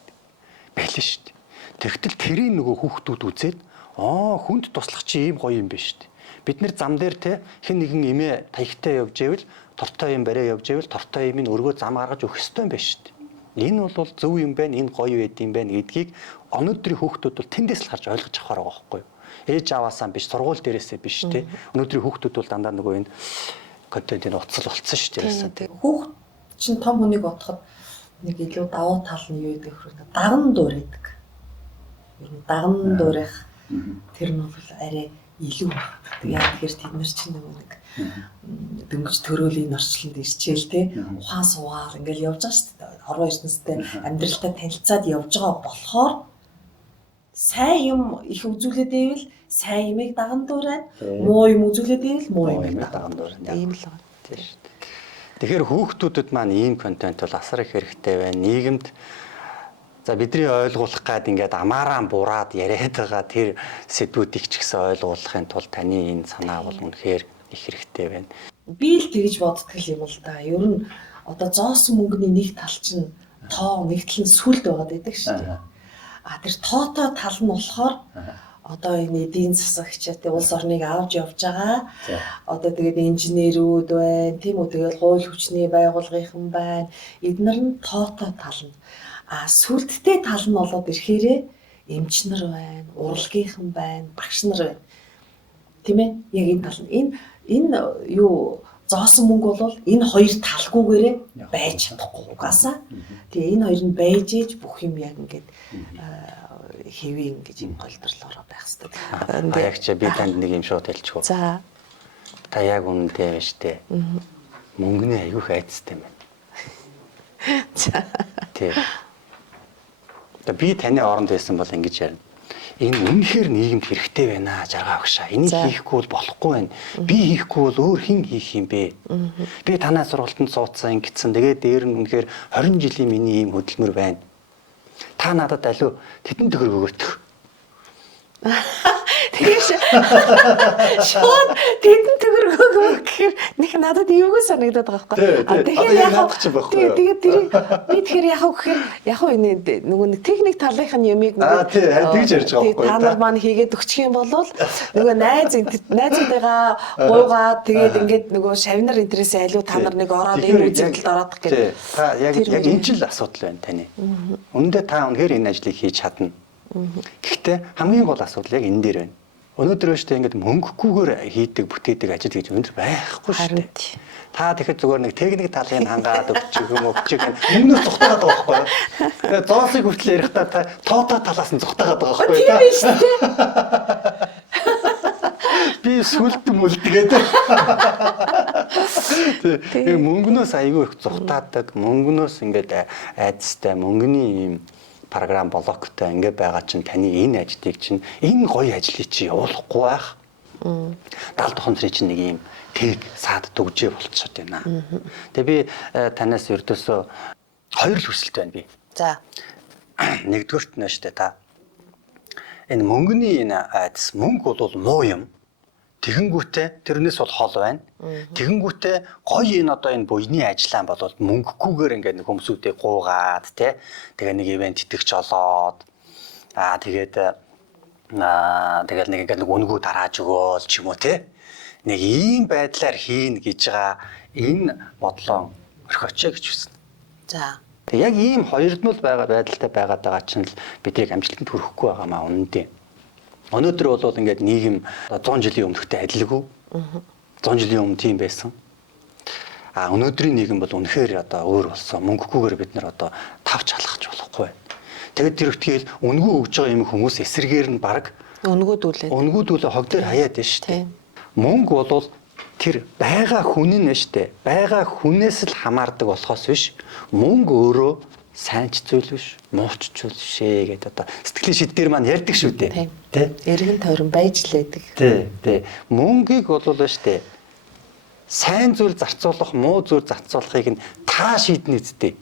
байлаа шүү дээ. Тэгтэл тэрийн нөгөө хүүхдүүд үзээд хүнд туслах чи ийм гоё юм биш үү? Бид нэр зам дээр хэн нэгэн эмээ таягтай явж ивэл тортой юм барай явж ивэл тортой юмыг өргөө зам гаргаж өгөх ёстой юм биш үү? Энэ бол зөв юм байна, энэ гоё байд юм байна гэдгийг өнөөдрийн хүүхдүүд бол тэндээс л харж ойлгож авах байгаа байхгүй юу? Ээж аваасаа биш, сургууль дээрээсээ биш өнөөдрийн хүүхдүүд бол дандаа нөгөө энэ контентын уцал болцсон шүү дээ. Хүүхд чинь том хүнийг бодоход нэг илүү давуу тал нь юу гэдэг вэ? Даган дуурайдаг. Даган дуурайх тэр нь бол арай илүү байна. Яг тэгэхээр тэд нар чинь нэг дөнгөж төрөөлийн орчлонд ирчээл ухаан суугаал ингээл явж байгаа шүү дээ. Хорвоо ертөнцтэй амьдралтай танилцаад явж байгаа болохоор сайн юм их үзүүлээд байвал сайн юмыг даган дуурайна. Муу юм үзүүлээд байвал муу юмыг даган дуурайна. Ийм л байна. Тийм шүү дээ. Тэгэхээр хүүхдүүдэд маань ийм контент бол асар их хэрэгтэй байна. Нийгэмд за бидний ойлгуулах гад ингээд амаараа бураад яриад байгаа тэр сэдвүүдийг ч гэсэн ойлгуулахын тулд таны энэ санаа бол үнэхээр их хэрэгтэй байна. Би л тэгж боддог юм л да. Ер нь одоо зоосон мөнгөний нэг тал чинь тоо нэгтлэн сүлд байгаад байдаг шүү дээ. Тэр тоотой тал нь болохоор одоо энэ эдийн засагч улс орныг авч явж байгаа. Одоо тэгээд инженерүүд байна, тийм үү, тэгээд хууль хүчний байгууллагын байна. Эднэр нь тоотой тал нь. Сүлдтэй тал нь болоод ирэхээрээ эмч нар байна, урлагийнхан байна, багш нар байна. Тийм ээ? Яг энэ тал нь энэ юу зоосон мөнгө бол энэ хоёр талгүйгээрээ байж чадахгүй угаасаа. Тэгээ энэ хоёр нь байж ээж бүх юм яг ингээд хэвэн гэж юм голдрлороо байх хэрэгтэй. Яг ч би танд нэг юм шууд хэлчихв. За. Та яг үнэндээ байна штэ. Мөнгөний аюух айцтай байна. За. Тэг. Би таны оронд байсан бол ингэж ярина. Энэ үнэхээр нийгэмд хэрэгтэй байна жаргаа агшаа. Энийг хийхгүй бол болохгүй байна. Би хийхгүй бол өөр хэн хийх юм бэ? Би танай сургалтанд суудсан ингэсэн. Тэгээд дээр нь үнэхээр 20 жилийн миний ийм хөдөлмөр байна. Та надад алуу тэдэн төгрөг өгөөтөх. Тэгэж шууд тэдэн төгрөг өгөх гэхээр нэг надад эвгүй санагдаад байгаа байхгүй. Тэгэхээр яг энэ нөгөө нэг техник талынх нь ямиг тэгж ярьж байгаа байхгүй. Та нар маань хийгээд өгчих юм бол нөгөө найзуудтайгаа гуугаад тэгээд ингээд нөгөө шавнар интересээ алуу та нар нэг ороод энэ үзэгдэлд ороод гэх. Та яг энэ ч л асуудал байна таны. Үнэндээ та үнэхээр энэ ажлыг хийж чадна. Гэхдээ хамгийн гол асуудал яг энэ дээр байна. Өнөөдөр өштэй ингээд мөнгөггүйгээр хийдэг бүтээдэг ажил гэж өндөр байхгүй шүү дээ. Та тэгэхэд зүгээр нэг техник талын хангаад өгчих юм өмнөөс зүхтаад байгаа байхгүй юу? Тэгээ зоосыг хүртэл ярихдаа та тоото талаас нь зүхтаад байгаа байхгүй юу? Тийм шүү дээ. Би сүлд мүлдгээд. Тэгээ мөнгнөөс аягүй их зүхтаадаг, мөнгнөөс ингээд айцтай, мөнгөний юм програм блоктой ингээд байгаа чинь таны энэ ажлыг чинь энэ гоё ажлыг чи явуулахгүй байх. 70 тухайн чинь нэг юм тэг саад дүгжээ болчиход байна. Тэгээ би танаас ердөөсөө хоёр л хүсэлт байна би. За. Нэгдүгürt нь штэ та. Энэ мөнгөний энэ айдас мөнгө бол муу юм. Тэгэнгүүтээ тэрнээс бол хол байна. Тэгэнгүүтээ гоё энэ одоо энэ буйны ажиллаан болоод мөнгөггүйгээр ингээд нэг хүмүүсүүдээ гуугаад тэгээ нэг ивент итгэж олоод тэгээд нэг ингээд нэг үнгүү дарааж өгөөл ч юм уу нэг ийм байдлаар хийн гэж байгаа энэ бодлоо орхиоч гэж хүснэ. За. Тэг яг ийм хоёрдмол байгаа байдалтай байгаад байгаа чинь л биднийг амжилтанд хүрэхгүй байгаа маа үнэндээ. Өнөөдөр бол ингээд нийгэм 100 жилийн өмнөхтэй адилгүй. 100 жилийн өмнө тийм байсан. Өнөөдрийн нийгэм бол үнэхээр одоо өөр болсон. Мөнгөггүйгээр бид нар одоо тавч халахч болохгүй. Тэгээд тэр ихтгэл үнгүй өгж байгаа юм хүмүүс эсрэгээр нь баг өнгүүдүүлээ хог дээр хаяад байна шүү дээ. Мөнгө бол тэр байгаа хүн нь шүү дээ. Байгаа хүнээс л хамаардаг болохоос биш. Мөнгө өөрөө сайн ч зүйл биш, муу ч зүйл биш гэдэг одоо сэтгэлийн шийдээр маань ярьдаг шүү дээ. Тэ? Эргэн тойрон байж л байдаг. Тэ. Мөнгийг бол шүү дээ. Сайн зүйл зарцуулах, муу зүйл зарцуулахыг нь та шийднэ үсттэй.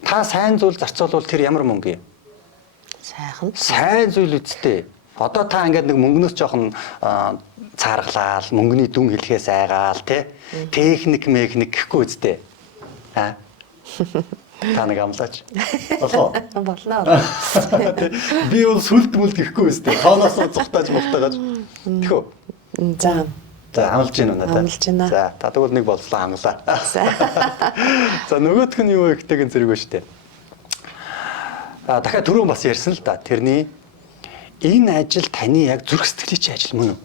Та сайн зүйл зарцуулвал тэр ямар мөнгө юм? Сайн зүйл үсттэй. Одоо та ингээд нэг мөнгнөөс жоохон цааргалал, мөнгөний дүн хэлхээс айгаал, тэ? Техник, механик гэхгүй үсттэй. Аа. Та нэг амлаач. Болоо. Болно. Би бол сүлд мүлд гэхгүй үсттэй. Тооноос зүхтааж мухтааж. Тэхүү. За амлж гин уу надад. Амлж байна. За та тэгвэл нэг боллоо амлаа. За нөгөөх нь юу гэхтэйг зэрэг ба штэ. Дахиад түрүүн бас ярьсан л да. Тэрний энэ ажил таны яг зүрх сэтгэлийн чинь ажил мөн үү?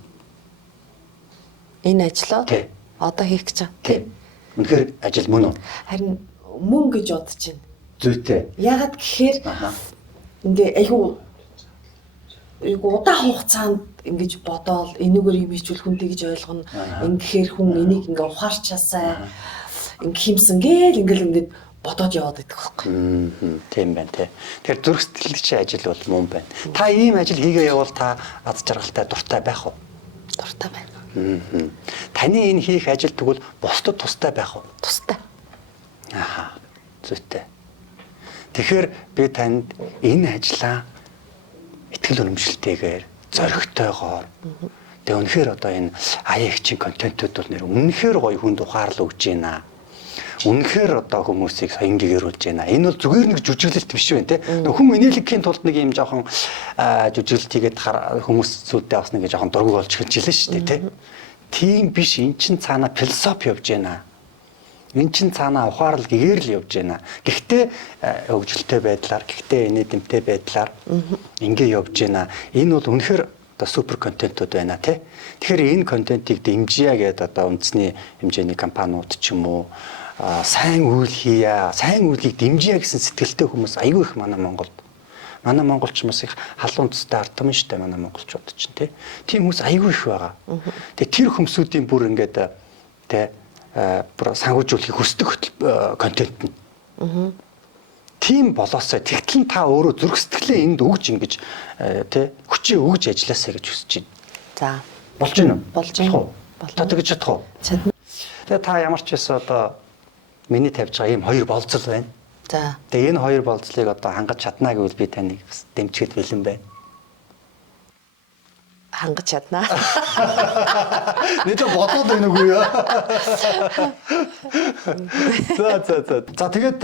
Энэ ажлоо одоо хийх гэж байгаа. Тийм. Үнэхээр ажил мөн үү? Харин мөн гэж бодож байна. Зүйтэй. Яагаад гэхээр ингээ айгүй удаан хугацаанд ингэж бодоол энүүгээр юм хийчихвэл хүн тэгж ойлгоно. Ингэхээр хүн энийг ингээ ухаарчаасай. Ингэхимсэн гээл ингээд бодоод яваад байдаг байхгүй. Тийм байна тий. Тэгэхээр зүрх сэтгэлийн ажил бол мөн байна. Та ийм ажил хийгээ явал та аз жаргалтай дуртай байх уу? Дуртай байна. Таны энэ хийх ажил тэгвэл бусдад тустай байх уу? Тустай. Аха. Зүйтэй. Тэгэхээр би танд энэ ажлаа итгэл үнэмшилтэйгээр зоригтойгоор тэгээ үнэхээр одоо энэ АЕХ-ийн контентууд бол нэр үнэхээр гоё хүнд ухаарлаа өгж байна. Үнэхээр одоо хүмүүсийг соён гэгэрүүлж байна. Энэ бол зүгээр нэг жүжиглэлт биш байна те. Хүн инээлгэхийн тулд нэг юм жоохон жүжиглэлт хийгээд хүмүүс зүйлдээ бас нэг жоохон дургу болж хэлжлээ шүү дээ те. Тийм биш, эн чин цаана философи явж байна. Эн чин цаана ухаарл гэгэрл явж байна. Гэхдээ хөгжилтэй байдлаар, гэхдээ инэдэмтэй байдлаар ингэ явж байна. Энэ бол үнэхээр одоо супер контентууд байна тий. Тэгэхээр энэ контентыг дэмжийе гэдэг одоо үндэсний хэмжээний компаниуд ч юм уу сайн үйл хийя, сайн үйлийг дэмжийе гэсэн сэтгэлтэй хүмүүс айгүй их манай Монголд. Манай монголч хүмүүс их халуун цэстэй ард түмэн штэ манай монголчууд чинь тий. Тийм хүмүүс айгүй их байгаа. Тэгээ тэр хүмүүсүүдийн бүр ингээд тий бүр санхүүжүүлэхийг хүсдэг контент нь. Тийм болоосоо тэгтэл та өөрөө зүрх сэтгэлээ энд өгж ингэж тий хүчээ өгж ажилласаа гэж хүсэж байна. За. Болж гинэ үү? Болж гинэ. Та тэгж чадах уу? Чадна. Тэгээ та ямар ч байсан одоо миний тавьж байгаа ийм хоёр болцол байна. За. Тэгээ энэ хоёр болцлыг одоо хангаж чаднаа гэвэл би таныг бас дэмжихэд бэлэн байна. Хангаж чаднаа. Нэтэ бодоод байна уу юу? За тэгээд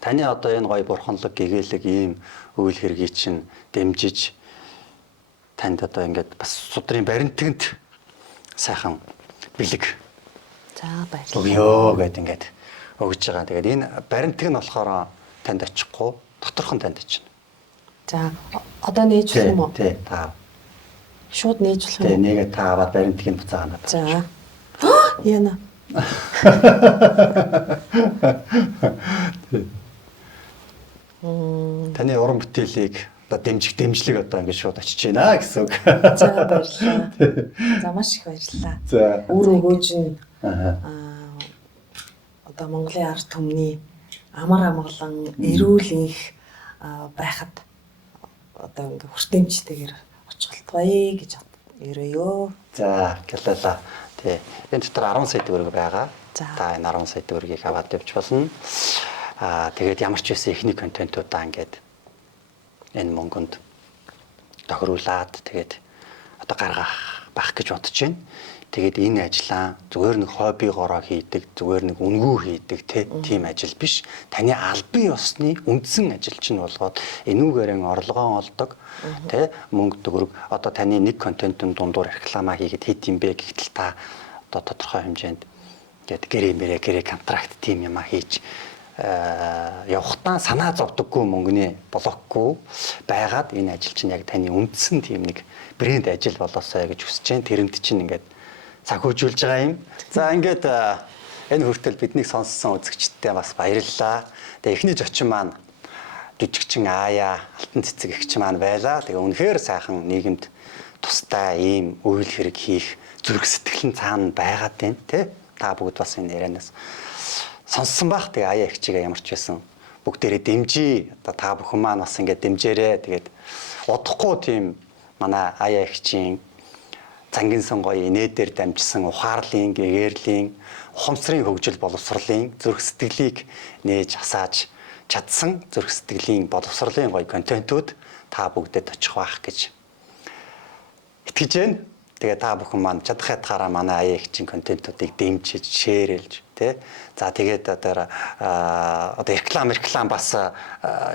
таны одоо энэ гоё бурханлаг гэгээлэг ийм үйл хэргийг чинь дэмжиж танд одоо ингээд бас судрын баримтганд сайхан бэлэг. За баярлалаа. Өгөө гэд ингээд өгж байгаа. Тэгээд энэ баримтг нь болохоор танд очихгүй доторхон танд очино. За одоо нээж болох юм уу? Тий, та. Шууд нээж болох юм уу? Тий, нэгэ та аваад баримтгийг буцаага надад. За. Яна. Таны уран бүтээлийг одоо дэмжлэг одоо ингээд шууд очиж байна гэсэн үг. За баярлалаа. За маш их баярлалаа. За. Үр өгөөж нь одоо Монголын ард түмний амар амгалан эрүүл их байхад одоо ингээ хүртээмжтэйгээр очихлтгая гэж ерөөё. За гэлээ. Тий. Энэ дотор 10 сая төгрөг байгаа. Та энэ 10 сая төгрөгийг аваад явж болно. Тэгээд ямар ч байсан эхний контентуудаа ингээд энэ мөнгөнд тохируулаад тэгээд одоо гаргах байх гэж бодож байна. Тэгээд энэ ажлаа зүгээр нэг хоббигоороо хийдэг, зүгээр нэг үнгүй хийдэг тийм ажил биш. Таны албан ёсны үндсэн ажил чинь болгоод энүүгээрэн орлогоо олдог. Мөнгө төгрөг одоо таны нэг контентын дундуур реклама хийгээд хэд юм бэ гэхтэл та одоо тодорхой хэмжээнд тэгээд гэрээ контракт тийм юм хийж явахтаа санаа зовдөггүй мөнгөний блокгүй байгаад энэ ажил чинь яг таны үндсэн тийм нэг брэнд ажил болоосоо гэж хүсэж байна. Тэрэнд чинь ингээд санхүүжүүлж байгаа юм. За ингээд энэ хүртэл биднийг сонссон үзэгчдтэй бас баярлалаа. Тэгээ эхний зочин маань жүжигчин Аяа Алтан цэцэг эгч маань байлаа. Тэгээ үнэхээр сайхан нийгэмд тустай ийм үйл хэрэг хийх зүрх сэтгэл нь цаана байгаад байна тий. Та бүгд бас энэ ярианаас сонссон бах. Тэгээ Аяа эгчигээ ямар ч байсан бүгдээрээ дэмжиж одоо та бүхэн маань бас ингээд дэмжээрээ тэгээд удахгүй тийм манай Аяа эгчийн цангин сонгоёо нээдээр дамжсан ухаарлын, гэгэрлийн, ухамсарын хөгжил боловсролын зүрх сэтгэлийг нээж асааж чадсан зүрх сэтгэлийн боловсролын гоё контентууд та бүгдэд очих байх гэж итгэж байна. Тэгээ та бүхэн маань чадах ятгаараа манай Аяа эгчийн контентуудыг дэмжиж, шеэрлж тий. За тэгээд одоо реклам бас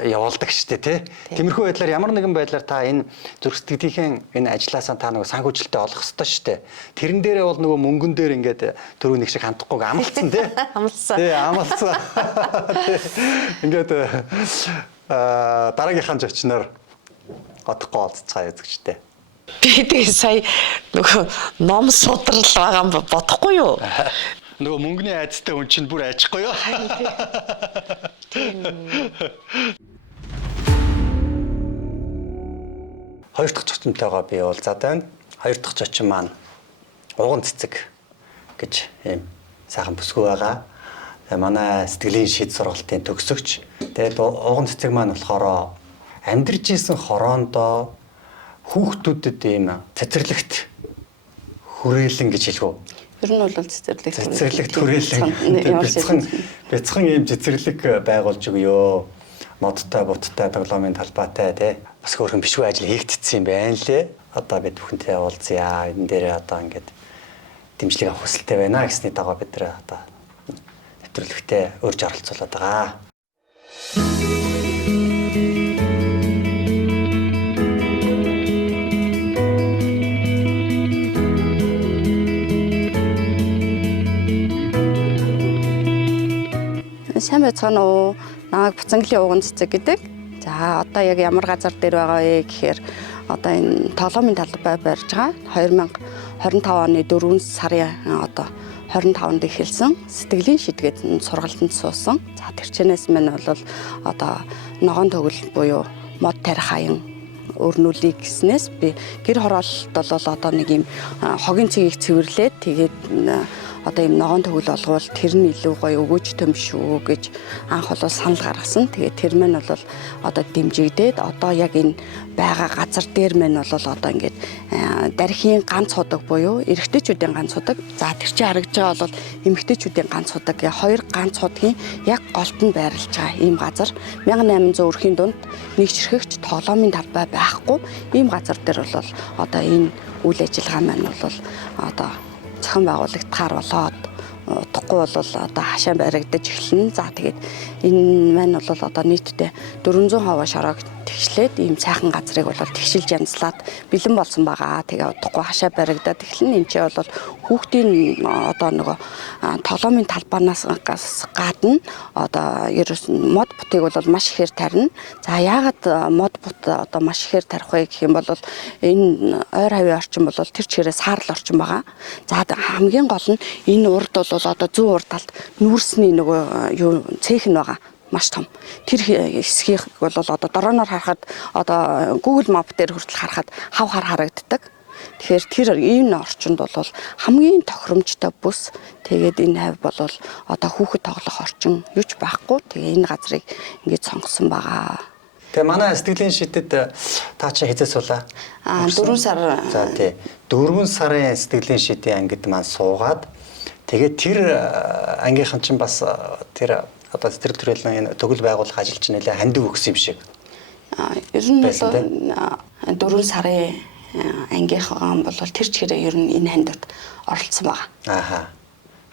явуулдаг шүү дээ тий. Тиймэрхүү байдлаар ямар нэгэн байдлаар та энэ зүрх сэтгэлийнхээ энэ ажлаасаа та нөгөө санхүүжилттэй олох ёстой шүү дээ. Тэрэн дээрээ бол нөгөө мөнгөн дээр ингээд түрүү нэг шиг хандахгүйг амлцсан тий. Амлсан. Тий, амлцсан. Ингээд дараагийнхаа зочноор одохгүй олццгаа үзэгчтэй. Би тэгээ сая нөгөө ном судрал байгаа юм бодохгүй юу? Нөгөө мөнгөний айцтай хүн чинь бүр ажихгүй юу? Хоёр дахь зочнотойгоо би уулзаад байна. Хоёр дахь зочин маань Уган цэцэг гэж ийм сайхан бүсгүй байгаа. Тэгээ манай сэтгэлийн шийд сургалтын төгсөгч. Тэгээд Уган цэцэг маань болохоор амьдарч исэн хороондоо хүүхдүүдэд ийм цэцэрлэгт хүрээлэн гэж хэлгүү. Ер нь бол цэцэрлэгт хүрээлэн бяцхан ийм цэцэрлэг байгуулж өгөө. Модтой, буттай, тоглоомын талбайтай тий. Бас хөөрхөн бишгүй ажил хийгдсэн юм байна лээ. Одоо бид бүхэнтэй уулзъя. Энэ дээр одоо ингээд дэмжлэг авах хүсэлтэй байна гэсний дагуу бид нэр одоо нэвтрүүлэгтээ урьж оролцуулаад байгаа. Сайн байцгаана уу? Намайг Буцангийн Уган цэцэг гэдэг. За одоо яг ямар газар дээр байгаа вэ гэхээр одоо энэ тоглоомын талбай барьж байгаа. 2025 оны 4 сарын одоо 25-нд эхэлсэн сэтгэлийн шидгээд сургалтанд суусан. За тэрчнээс мань бол одоо ногоон төгөл буюу мод тарих аян өрнүүлийг гэснээс би гэр хороололт бол одоо нэг юм хогийн цэгийг цэвэрлээд тэгээд одоо юм ногоон төгөл олгол тэр нь илүү гоё өгөөж төм шүү гэж анх бол санал гаргасан. Тэгээд тэр мань бол одоо дэмжигдээд одоо яг энэ байгаа газар дээр мань бол одоо ингээд дархийн ганц худаг буюу эрэгтэйчүүдийн ганц худаг. За тэр чинь харагдж байгаа бол эмэгтэйчүүдийн ганц худаг гэх хоёр ганц худгийн яг голд нь байрлаж байгаа ийм газар 1800 өрхийн дунд нэг ширхэгч тоглоомын талбай байхгүй ийм газар дээр бол одоо энэ үйл ажиллагаа маань бол одоо зохион байгуулагдахаар болоод утгагүй бол одоо хашаа баригдаж эхэлнэ. За тэгээд энэ маань бол одоо нийтдээ 400 хаваа шороог тэгшлээд ийм сайхан газрыг бол тэгшилж янзлаад бэлэн болсон байгаа. Тэгээ утгагүй хашаа баригдаад эхэлнэ. Энд чинь бол хүүхдийн одоо нөгөө тоглоомын талбаанаас гадна одоо ерөөс мод бутыг бол маш ихээр тарина. За яагаад мод бут одоо маш ихээр тарих вэ гэх юм бол энэ ойр хавийн орчин бол тэр чигээрээ саарл орчин байгаа. За хамгийн гол нь энэ урд бол одоо зүүн урд талд нүүрсний нөгөө юу цех нь байгаа. Маш том. Тэр хэсгийг бол одоо дрооноор харахад одоо Google Map дээр хүртэл харахад хав хар харагддаг. Тэгэхээр тэр энэ орчинд бол хамгийн тохиромжтой бүс. Тэгээд энэ хавь бол одоо хүүхэд тоглох орчин юуч байхгүй. Тэгээ энэ газрыг ингэж сонгосон байгаа. Тэгээ манай сэтгэлийн шидэд та чи хэзээ суулаа? 4 сар. За тий. 4 сарын сэтгэлийн шидийн ангид маань суугаад тэгээд тэр ангийнхан чинь бас тэр одоо цэцэрлэг төрөлн энэ төгөл байгуулах ажил чинь нэлээ хандив өгсөн юм шиг. Ер нь бол 4 сарын ангийнхан бол тэр чигээрээ ер нь энэ хандивт оролцсон байгаа. Ааха.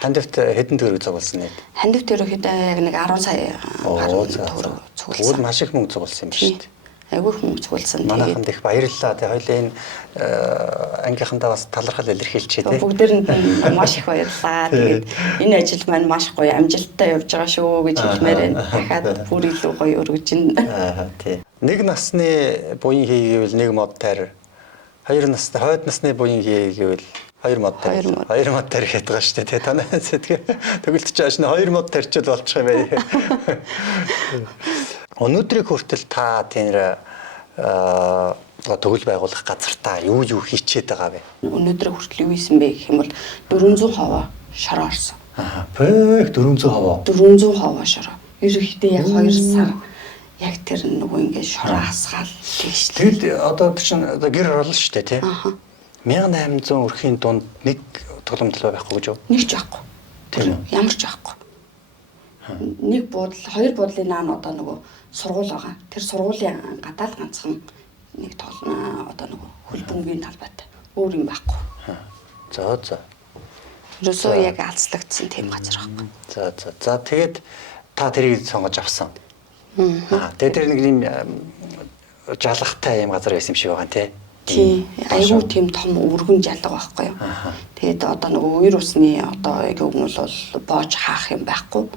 Хандивт хэдэн төгрөг зугуулсан нэ? Хандивт ерөөхдөө яг нэг 10 сая гаруй төгрөг зугуулсан. Тэгвэл маш их мөнгө зугуулсан юм шүү дээ. Айгүй хүн зугуулсан. Манайханд их баярлалаа. Тэгээ хоёлаа энэ ангийнхандаа бас талархал илэрхийлчихээ тий. Бүгдээр нь маш их баярлалаа. Тэгээд энэ ажил маань маш гоё амжилттай явж байгаа шүү гэж хэлмээр байна. Дахиад бүр илүү гоё өргөжин. Аа тий. Нэг насны буян хийгээвэл нэг мод тайр. Хоёр насны хойд насны буян хийгээвэл хоёр мод тайр. Хоёр мод тайр гэдэг байгаа шүү дээ тий. Танай тэгээ төгөлт чааш нь хоёр мод тарьчил болчих юм байна. Өнөөдрийг хүртэл та тэр төгөл байгуулах газартаа юу хийчихэд байгаа вэ? Өнөөдөр хүртэл юу хийсэн бэ гэх юм бол 400% шороо орсон. Пэх 400%. 400% шороо. Ерөнхийдөө яг 2 сар яг тэр нөгөө ингээд шороо хасгаал тэгш. Тэгэд одоо чинь гэр орлоо шүү дээ тий. 1800 өрхийн дунд нэг тоглоом талбай байхгүй гэж юу? Нэг ч байхгүй. Тийм үү? Ямар ч байхгүй. Нэг буудлын, хоёр буудлын наан одоо нөгөө сургууль байгаа. Тэр сургуулийн гадаа л ганцхан нэг одоо нөгөө хөлбөмбөгийн талбайтай. Өөр юм байхгүй. За. Ерөөсөө яг алцлагдсан тийм газар байхгүй. За тэгээд та тэрийг сонгож авсан. Тэгээд тэр нэг юм жалгахтай юм газар байсан юм шиг байгаа тий. Тий. Айгүй тийм том өргөн жалга байхгүй юу. Тэгээд одоо нөгөө үер усны одоо яг үг нь бол боож хаах юм байхгүй.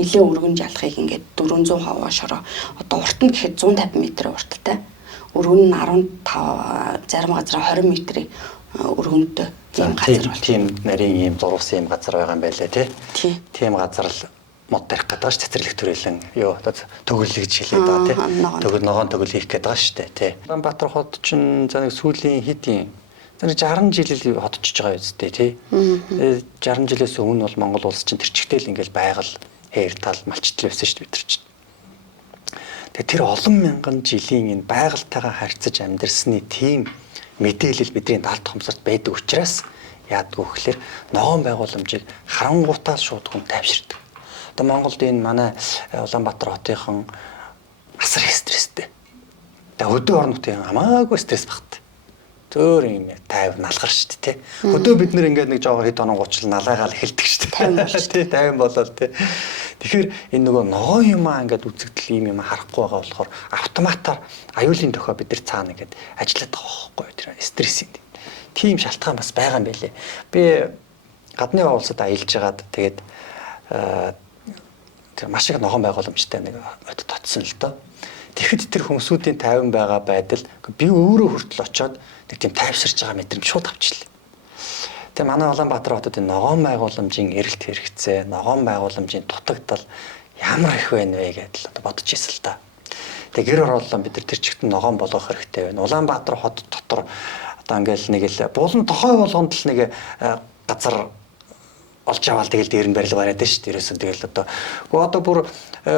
Нилээ өргөн жалгахыг ингээд 400% шороо. Одоо урт нь гэхэд 150 м урттай. Өргөн нь 15 зарим газар 20 м өргөнтэй тийм газар бол. Тийм нарийн ийм зурвсан юм газар байгаа юм байлаа тий. Тийм газар л мод тарих гэдэг шүү дээ. Цэцэрлэг төрөлн юу одоо төгөл гэж хэлээд байгаа тий. Төгөл ногоон төгөл хийх гэдэг байгаа шүү дээ тий. Улаанбаатар хот чинь за нэг сүүлийн хэдийн за нэг 60 жил хотчиж байгаа үстэй тий. 60 жилээс өмнө бол Монгол улс чинь тэрчгтэл ингээл байгаль хээр тал малчтал байсан шүү дээ бид нар чинь. Тэгээ тэр олон мянган жилийн энэ байгальтайгаа харьцаж амьдэрсны тийм мэдээлэл бидний даалт томсорт байдаг учраас яадгүй гэхээр ногоон байгууламжийг харангуутаа шууд хүн тайвширдаг. Одоо Монголд энэ манай Улаанбаатар хотынхан асар их стресстэй. Тэгээ өдөө орнуудын хамаагүй стресс багт. Зөөр юм тайв налгар шүү дээ тий. Өдөө бид нэр ингээд нэг жоохон хэд онон гучлал налаагаал эхэлдэг шүү дээ. Тайван болоод тий. Тэгэхээр энэ нөгөө ногоон юмаа ингээд үзэгдэл юм харахгүй байгаа болохоор автоматар аюулын тохио бид нар цаана ингээд ажиллаад байгаа байхгүй тэр стресс. Тийм шалтгаан бас байгаа юм байлээ. Би гадны улсад аялж байгаад тэгээд тэр маш их ногоон байгууламжтай нэг хотод очсон л доо. Тэгэхэд тэр хүмүүсийн тайван байгаа байдал би өөрөө хүртэл очиод нэг тийм тайвширч байгаа мэдрэмж шууд авчлаа. Тэгээ манай Улаанбаатар хотод энэ ногоон байгууламжийн эрэлт хэрэгцээ, ногоон байгууламжийн дутагдал ямар их байна вэ гэдэл одоо бодож ирсэн л та. Тэгээ гэр орооллоо бид нар тэр чигт ногоон болгох хэрэгтэй байна. Улаанбаатар хот дотор одоо ингээл нэг л булан тохой болгонд л нэг газар олж аваад тэгэл дээр нь барил бариад байна шүү дээ. Ерөөсөө тэгэл одоо бүр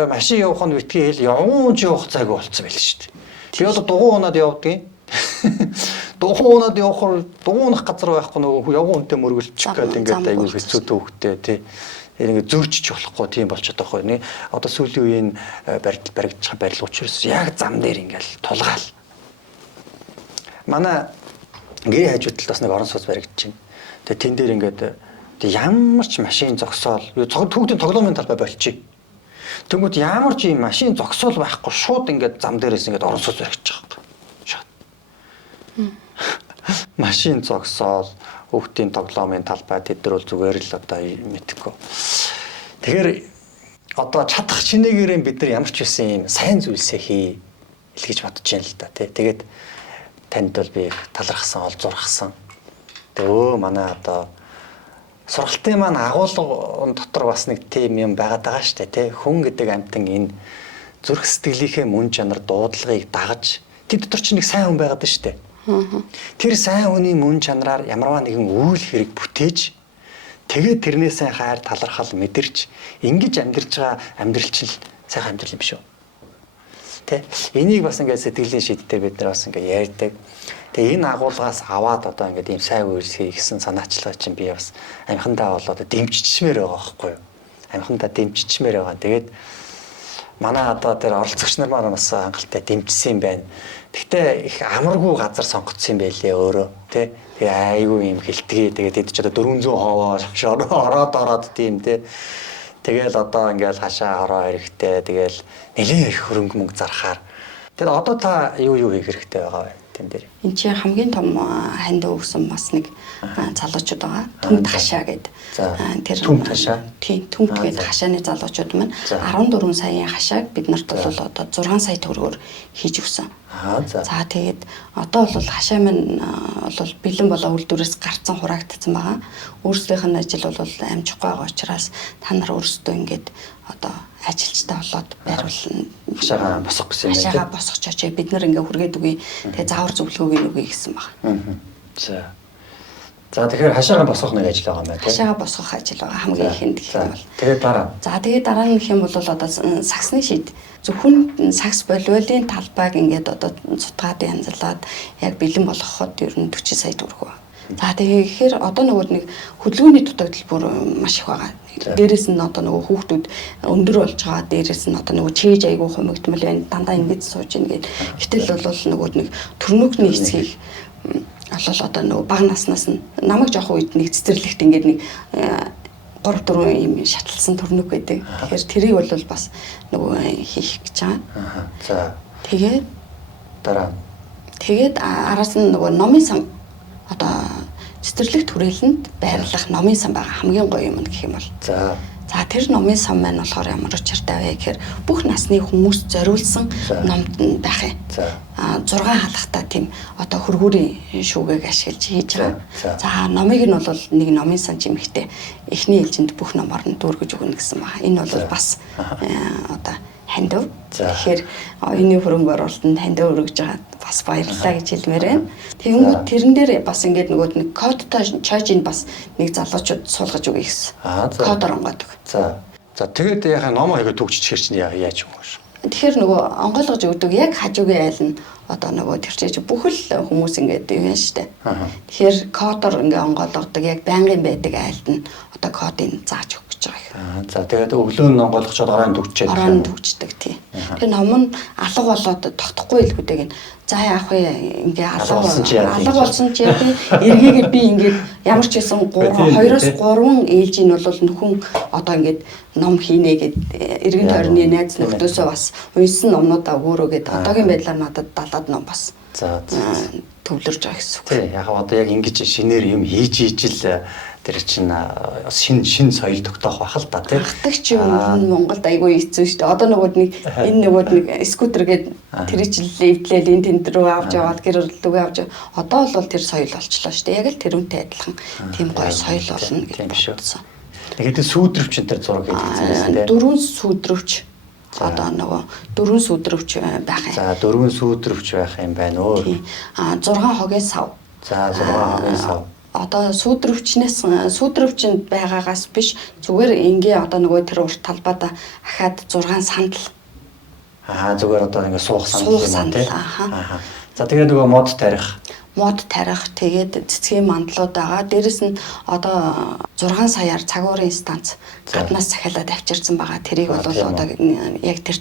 машин явах нь битгий хэл явж явах цаг болцсон байл шүү дээ. Тэгээ одоо дугуй унаад явдгийн. Дугуй унаад явахаар дугуйнах газар байхгүй нөгөө явган хүнтэй мөргөлчих гээд ингээд аягүй хэцүү төвхтэй тий. Ингээд зөрчиж болохгүй тийм болчиход байгаа юм. Одоо сүүлийн үеийн баригдчих барил учраас яг зам дээр ингээд тулгаал. Манай гэрээ хажуудалд бас нэг орон сууц баригдаж байна. Тэгээ тэн дээр ингээд ямар ч машин зогсоол түүхтийн тоглоомын талбай болчих. Тэнгүүд ямар ч юм машин зогсоол байхгүй шууд ингээд зам дээрээс ингээд орон сууц баригдаж байгаа юм. Шууд. Машин зогсоол хүүхдийн тоглоомын талбай тэд нар бол зүгээр л одоо мэдхгүй. Тэгэхээр одоо чадах чинээгээрээ бид нар ямар ч байсан юм сайн зүйлсээ хий гэж бодож байна л да тий. Тэгээд танд бол би талархсан, олзуурхсан. Тэгээ манай одоо сургалтын маань агуулга дотор бас нэг тийм юм байгаад байгаа шүү дээ тий. Хүн гэдэг амьтан энэ зүрх сэтгэлийнхээ мөн чанар дуудлагыг дагаж тэд дотор ч нэг сайн хүн байгаад шүү дээ. Тэр сайн хүний мөн чанараар ямарваа нэгэн үйл хэрэг бүтээж тэгээд тэрнээсээ хайр талархал мэдэрч ингэж амьдарч байгаа амьдрал чинь сайхан амьдрал юм шүү. Тэ энийг бас ингээд сэтгэлийн шийдтэй бид нар бас ингээд ярьдаг. Тэгээ энэ агуулгаас аваад одоо ингээд ийм сайн үйл хийсэн санаачлага чинь би бас амхандаа болоод дэмжичмээр байгаа байхгүй юу? Амхандаа дэмжичмээр байгаа. Тэгээд манай одоо тэр оролцогч нар маань бас хангалттай дэмжсэн юм байна. Гэхдээ их амаргүй газар сонгогдсон юм байлээ өөрөө тий. Тэгээ айгүй юм хилтгий. Тэгээд эд ч одоо 400% ороод тийм тий. Тэгэл одоо ингээл хашаа ороо хэрэгтэй. Тэгэл нэлээд их хөрөнгө мөнгө зархаар. Тэгээд одоо та юу хийх хэрэгтэй байгаа вэ? Тэн дээр. Энд чинь хамгийн том ханд өгсөн бас нэг залуучууд байгаа. Түмд хашаа гэдэг. Тэр түмд хашаа. Тийм, түмд гэдэг хашааны залуучууд маань 14 саяын хашааг бид нарт бол одоо 6 сая төгрөгөөр хийж өгсөн. За тэгээд одоо бол хашаа маань бол бэлэн болоо үйлдвэрээс гарцсан хураагдсан байгаа. Өөрсдийнх нь ажил бол амжихгүй байгаа учраас та нар өөрсдөө ингээд одоо ажилчтай болоод байруулна хашаага босгох гэсэн юм байна. Хашаага босгочооч бид нар ингээ хүргээд үгүй. Тэгээ заавар зөвлөгөөг өгье гэсэн баг. За. За тэгэхээр хашаага босгох нэг ажил байгаа юм байна тийм. Хашаага босгох ажил байгаа хамгийн ихэнд гэх юм бол. Тэгээд дараа. За тэгээд дараа нь гэх юм бол одоо саксны шид зөвхөн сакс волейболын талбайг ингээд одоо цутгаад янзлаад яг бэлэн болгоход ер нь 40 сая төгрөг. За тэгэхээр одоо нөгөө нэг хөдөлгөөний дутагдал бүр маш их байгаа. Дээрээс нь одоо нөгөө хүүхдүүд өндөр болж байгаа. Дээрээс нь одоо нөгөө чийж айгуу хумигдмал байна. Дандаа ингэж сууж ийн гээд. Гэтэл бол нөгөө нэг төрнөөгний хэсгийг олол одоо нөгөө бага наснаас нь намайг жоох үед нэг цэцэрлэгт ингээд нэг 3-4 юм шатлсан төрнөг байдаг. Тэгэхээр тэрийг бол бас нөгөө хийх гэж байгаа. За. Тэгээд дараа. Тэгээд араас нь нөгөө номын сан одоо цэцэрлэг түрээлэнд байрлах номын сан байгаа хамгийн гоё юм гэх юм бол. За. За тэр номын сан маань болохоор ямар учиртай вэ гэхээр бүх насны хүмүүс зориулсан номд нь байх юм. За. 6 халахтай тийм одоо хөргүүрийн шүүгийг ашиглаж хийж байгаа. За номыг нь бол нэг номын сан чимэгтэй эхний ээлжинд бүх номоор нь дүүргэж өгнө гэсэн байна. Энэ бол бас одоо хандив. Тэгэхээр оюуны хөрөнгө оруулалтанд хандив өргөж байгаа бас баярлалаа гэж хэлмээр байна. Тэгэнгүүт тэрэн дээр бас ингээд нөгөө нэг кодтой чойжийг бас нэг залуучууд суулгаж өгье гэсэн. Код оронгодог. За. За тэгээд яхаа ном аяга төгжчихэр чинь яаж юм бэ? Тэгэхээр нөгөө онгойлгож өгдөг яг хажуугийн айл нь одоо нөгөө тэрчээж бүх л хүмүүс ингээд юм штэ. Тэгэхээр кодоор ингээ онгойлгодог яг байнгын байдаг айлд нь одоо кодыг зааж өгөх гэж байгаа. За тэгээд өглөө нь онгойлгочод гараанд төгчээд. Гараанд төгчдөг тий. Тэгээ ном нь алга болоод тогтохгүй илгүүдэг нь. За яах вэ? Ингээ алга болсон чи яах вэ? Эргээгээ би ингээд ямар ч байсан 2-3 ээлж нь бол нөхөн одоо ингээд ном хийнэ гэд эргэн тойрны найз нөхдөөсөө бас унсан номнуудаа өгөөрөө гэд одоогийн байдлаар надад 70-аад ном бас. За төвлөрж байгаа гэсэн үг. Тий, яг одоо яг ингэж шинээр юм хийж л тэр чинь шин соёл тогтоох байх л та тий. Хатагч юм Монголд айгүй хэцүү шүү дээ. Одоо нөгөө нэг энэ нөгөө нэг скутер гээд тэр чинь левдлээл энэ тэнд рүү авч яваад гэр бүлдээ авч одоо бол тэр соёл болчлоо шүү дээ. Яг л тэрүүнтэй адилхан тийм гоё соёл болно гэж бодсон. Тэгээд сүүдрөвч энэ төр зураг хийсэн тийм. 4 сүүдрөвч одоо нөгөө 4 сүүдрөвч байх юм. За 4 сүүдрөвч байх юм байна өө. 6 хогийн сав. За 6 хогийн сав. Одоо сүүдрөвчөнд байгаагаас биш зүгээр ингээ одоо нөгөө тэр урт талбайда ахаад 6 сандал. Зүгээр одоо ингээ суух сандал юм тийм. За тэгээд нөгөө мод тарих тэгээд цэцгийн мандлууд байгаа. Дээрэс нь одоо 6 саяар цагуурын станц гаднаас захиалаад авчирсан байгаа. Тэрийг бол одоо яг тэр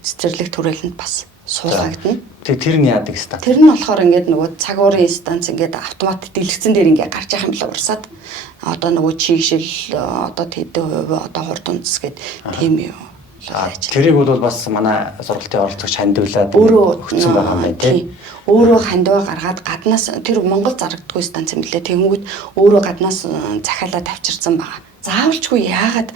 цэцэрлэг түрээлэнд бас суулгагдана. Тэгээ тэр нь яадаг станц? Тэр нь болохоор ингээд нөгөө цагуурын станц ингээд автомат дэлгэцэн дээр ингээд гарч явах юм л урсаад одоо нөгөө чигшил одоо тэдэн хувь одоо хурд унцс гэд тийм юм. Тэрийг бол бас манай сургалтын оролцогч хандивлаад өгсөн байгаа юм байна тийм. Өөрөө хандиваа гаргаад гаднаас тэр Монгол зарагддаггүй станц юм лээ. Тэгэнгүүт өөрөө гаднаас захиалаад авчирсан байгаа. Заавалчгүй яагаад